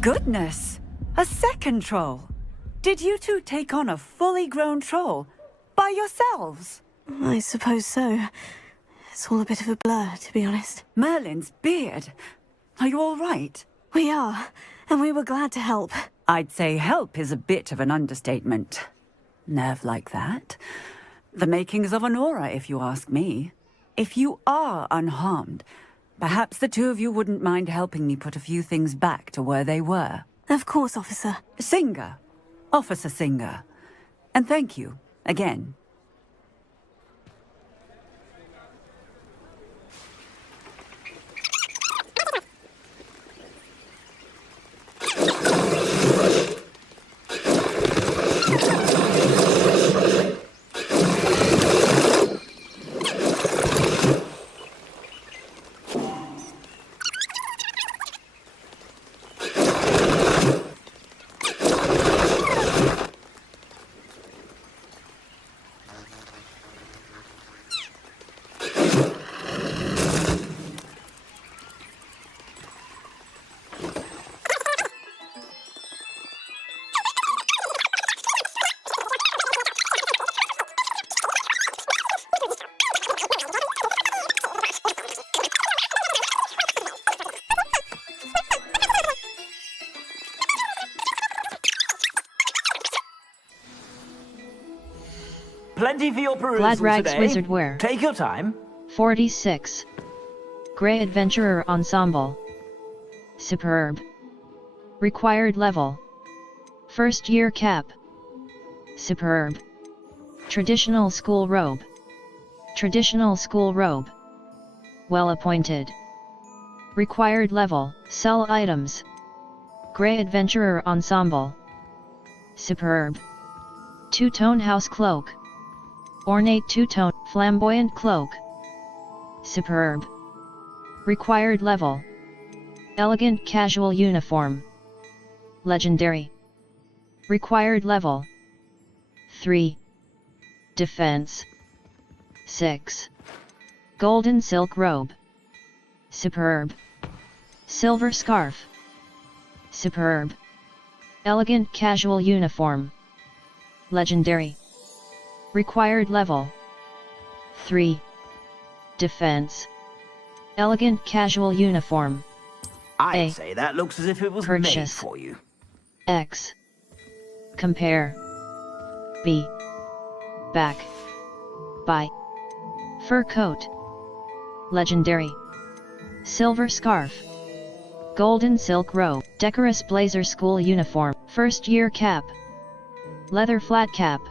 Goodness! A second troll! Did you two take on a fully grown troll? By yourselves? I suppose so. It's all a bit of a blur, to be honest. Merlin's beard. Are you all right? We are, and we were glad to help. I'd say help is a bit of an understatement. Nerve like that. The makings of an aura, if you ask me. If you are unharmed, perhaps the two of you wouldn't mind helping me put a few things back to where they were. Of course, officer. Singer. Officer Singer. And thank you, again. Plenty for your perusal Glad Rags today. Wizard Wear. Take your time. 46. Grey Adventurer Ensemble. Superb. Required level. First year cap. Superb. Traditional school robe. Traditional school robe. Well appointed. Required level. Sell items. Grey Adventurer Ensemble. Superb. Two-tone house cloak. Ornate two-tone, flamboyant cloak. Superb. Required level. Elegant casual uniform. Legendary. Required level. 3. Defense. 6. Golden silk robe. Superb. Silver scarf. Superb. Elegant casual uniform. Legendary. Required level. 3. Defense. Elegant casual uniform. I'd say that looks as if it was made Purchase. for you. X. Compare. B. Back. Buy. Fur coat. Legendary. Silver scarf. Golden silk robe. Decorous blazer school uniform. First year cap. Leather flat cap.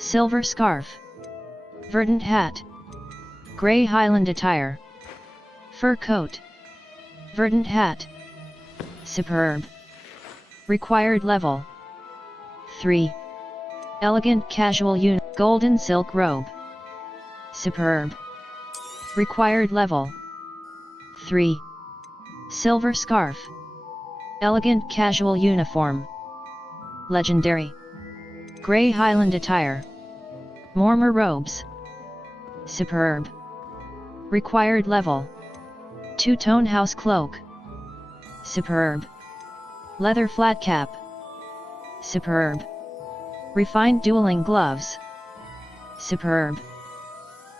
Silver scarf. Verdant hat. Grey Highland attire. Fur coat. Verdant hat. Superb. Required level. 3. Elegant casual golden silk robe. Superb. Required level. 3. Silver scarf. Elegant casual uniform. Legendary. Grey Highland attire. Mormor robes. Superb. Required level. Two-tone house cloak. Superb. Leather flat cap. Superb. Refined dueling gloves. Superb.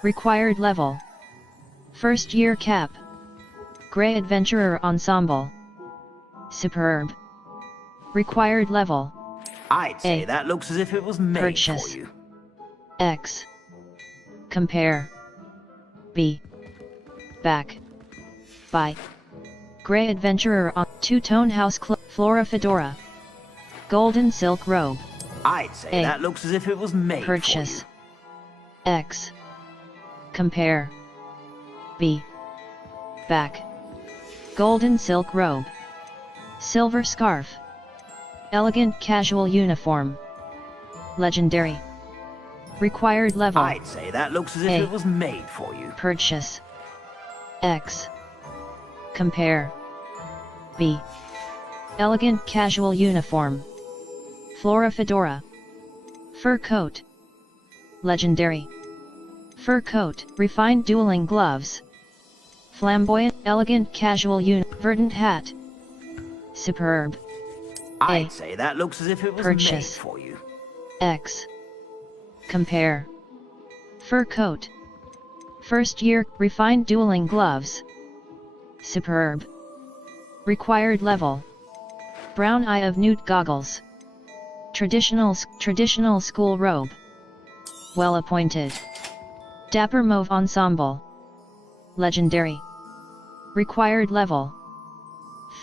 Required level. First year cap. Grey Adventurer Ensemble. Superb. Required level. I'd say that looks as if it was made Purchase. for you. X. Compare. B. Back. Buy. Grey Adventurer on two-tone house Flora Fedora. Golden silk robe. I'd say that looks as if it was made Purchase. for you. X. Compare. B. Back. Golden silk robe. Silver scarf. Elegant casual uniform. Legendary. Required level. I'd say that looks as if it was made for you. Purchase. X. Compare. B. Elegant casual uniform. Flora Fedora. Fur coat. Legendary. Fur coat. Refined dueling gloves. Flamboyant, elegant casual verdant hat. Superb. I'd say that looks as if it was Purchase. made for you. X. Compare. Fur coat. First year, refined dueling gloves. Superb. Required level. Brown eye of newt goggles. Traditional school robe. Well appointed. Dapper mauve ensemble. Legendary. Required level.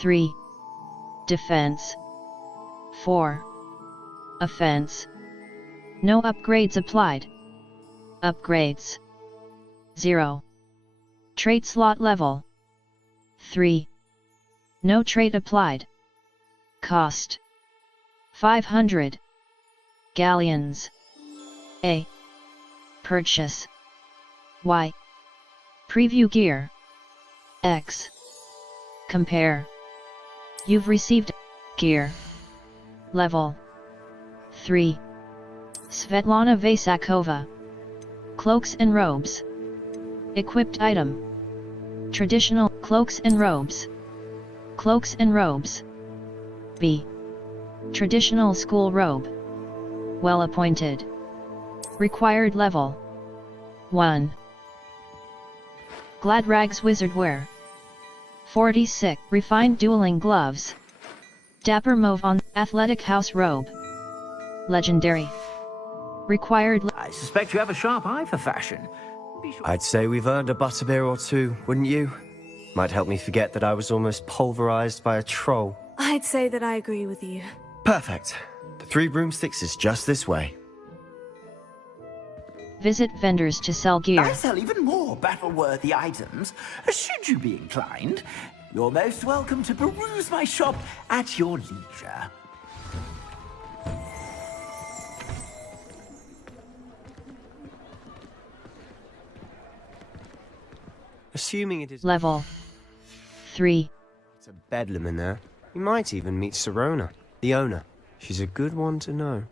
3. Defense. 4. Offense. No upgrades applied. Upgrades. 0. Trait slot level. 3. No trait applied. Cost. 500. Galleons. A. Purchase. Y. Preview gear. X. Compare. You've received gear. Level 3. Svetlana Vasakova. Cloaks and robes. Equipped item. Traditional cloaks and robes. Cloaks and robes. B. Traditional school robe. Well appointed. Required level 1. Glad rags wizard wear. 46. Refined dueling gloves. Dapper mauve on athletic house robe. Legendary. Required. I suspect you have a sharp eye for fashion. I'd say we've earned a butterbeer or two, wouldn't you? Might help me forget that I was almost pulverized by a troll. I'd say that I agree with you. Perfect. The 3 broomsticks is just this way. Visit vendors to sell gear. I sell even more battle-worthy items. Should you be inclined, you're most welcome to peruse my shop at your leisure. Assuming it is level 3. It's a bedlam in there. You might even meet Sirona, the owner. She's a good one to know.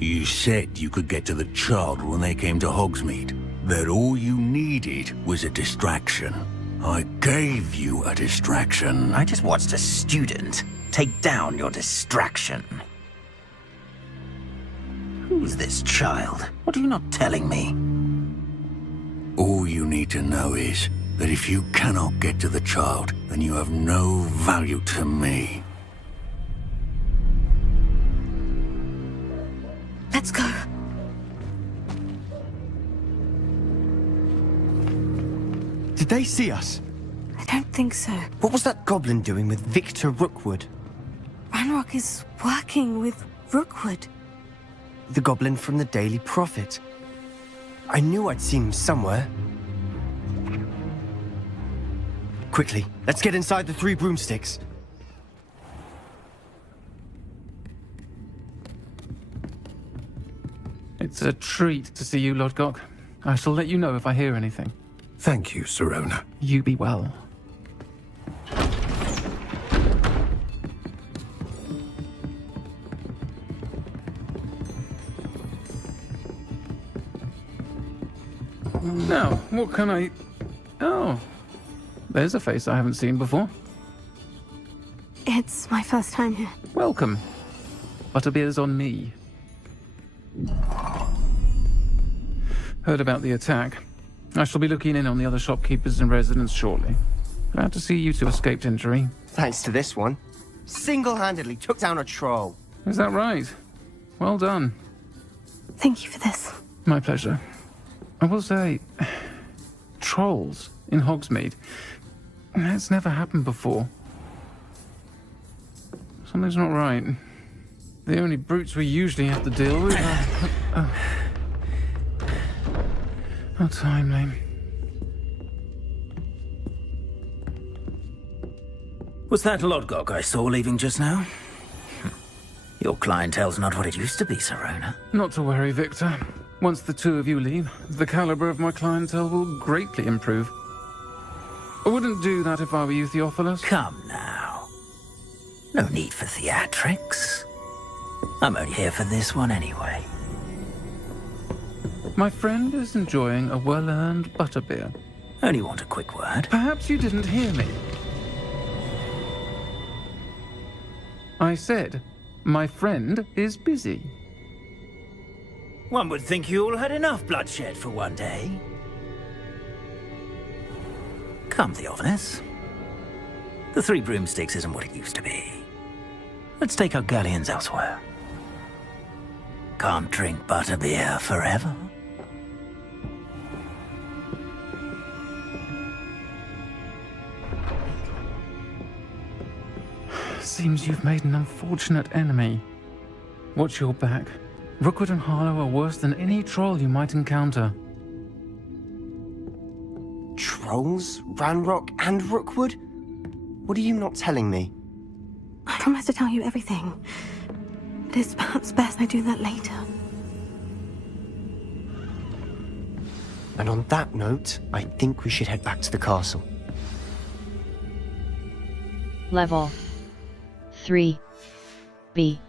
You said you could get to the child when they came to Hogsmeade. That all you needed was a distraction. I gave you a distraction. I just watched a student take down your distraction. Who's this child? What are you not telling me? All you need to know is that if you cannot get to the child, then you have no value to me. Let's go. Did they see us? I don't think so. What was that goblin doing with Victor Rookwood? Ranrock is working with Rookwood. The goblin from the Daily Prophet. I knew I'd seen him somewhere. Quickly, let's get inside the 3 broomsticks. It's a treat to see you, Lodgok. I shall let you know if I hear anything. Thank you, Sirona. You be well. Now, what can I... Oh, there's a face I haven't seen before. It's my first time here. Welcome. Butterbeer's on me. Heard about the attack. I shall be looking in on the other shopkeepers and residents shortly. Glad to see you two escaped injury. Thanks to this one. Single-handedly took down a troll. Is that right? Well done. Thank you for this. My pleasure. I will say, trolls in Hogsmeade. That's never happened before. Something's not right. The only brutes we usually have to deal with are... How timely. Was that Lodgok I saw leaving just now? Your clientele's not what it used to be, Sirona. Not to worry, Victor. Once the two of you leave, the caliber of my clientele will greatly improve. I wouldn't do that if I were you, Theophilus. Come now. No need for theatrics. I'm only here for this one anyway. My friend is enjoying a well-earned butterbeer. Only want a quick word. Perhaps you didn't hear me. I said, my friend is busy. One would think you all had enough bloodshed for one day. Come, Theophilus. The Three Broomsticks isn't what it used to be. Let's take our galleons elsewhere. Can't drink butterbeer forever. Seems you've made an unfortunate enemy. Watch your back. Rookwood and Harlow are worse than any troll you might encounter. Trolls? Ranrock and Rookwood? What are you not telling me? I promise to tell you everything. But it's perhaps best I do that later. And on that note, I think we should head back to the castle. Level 3 B.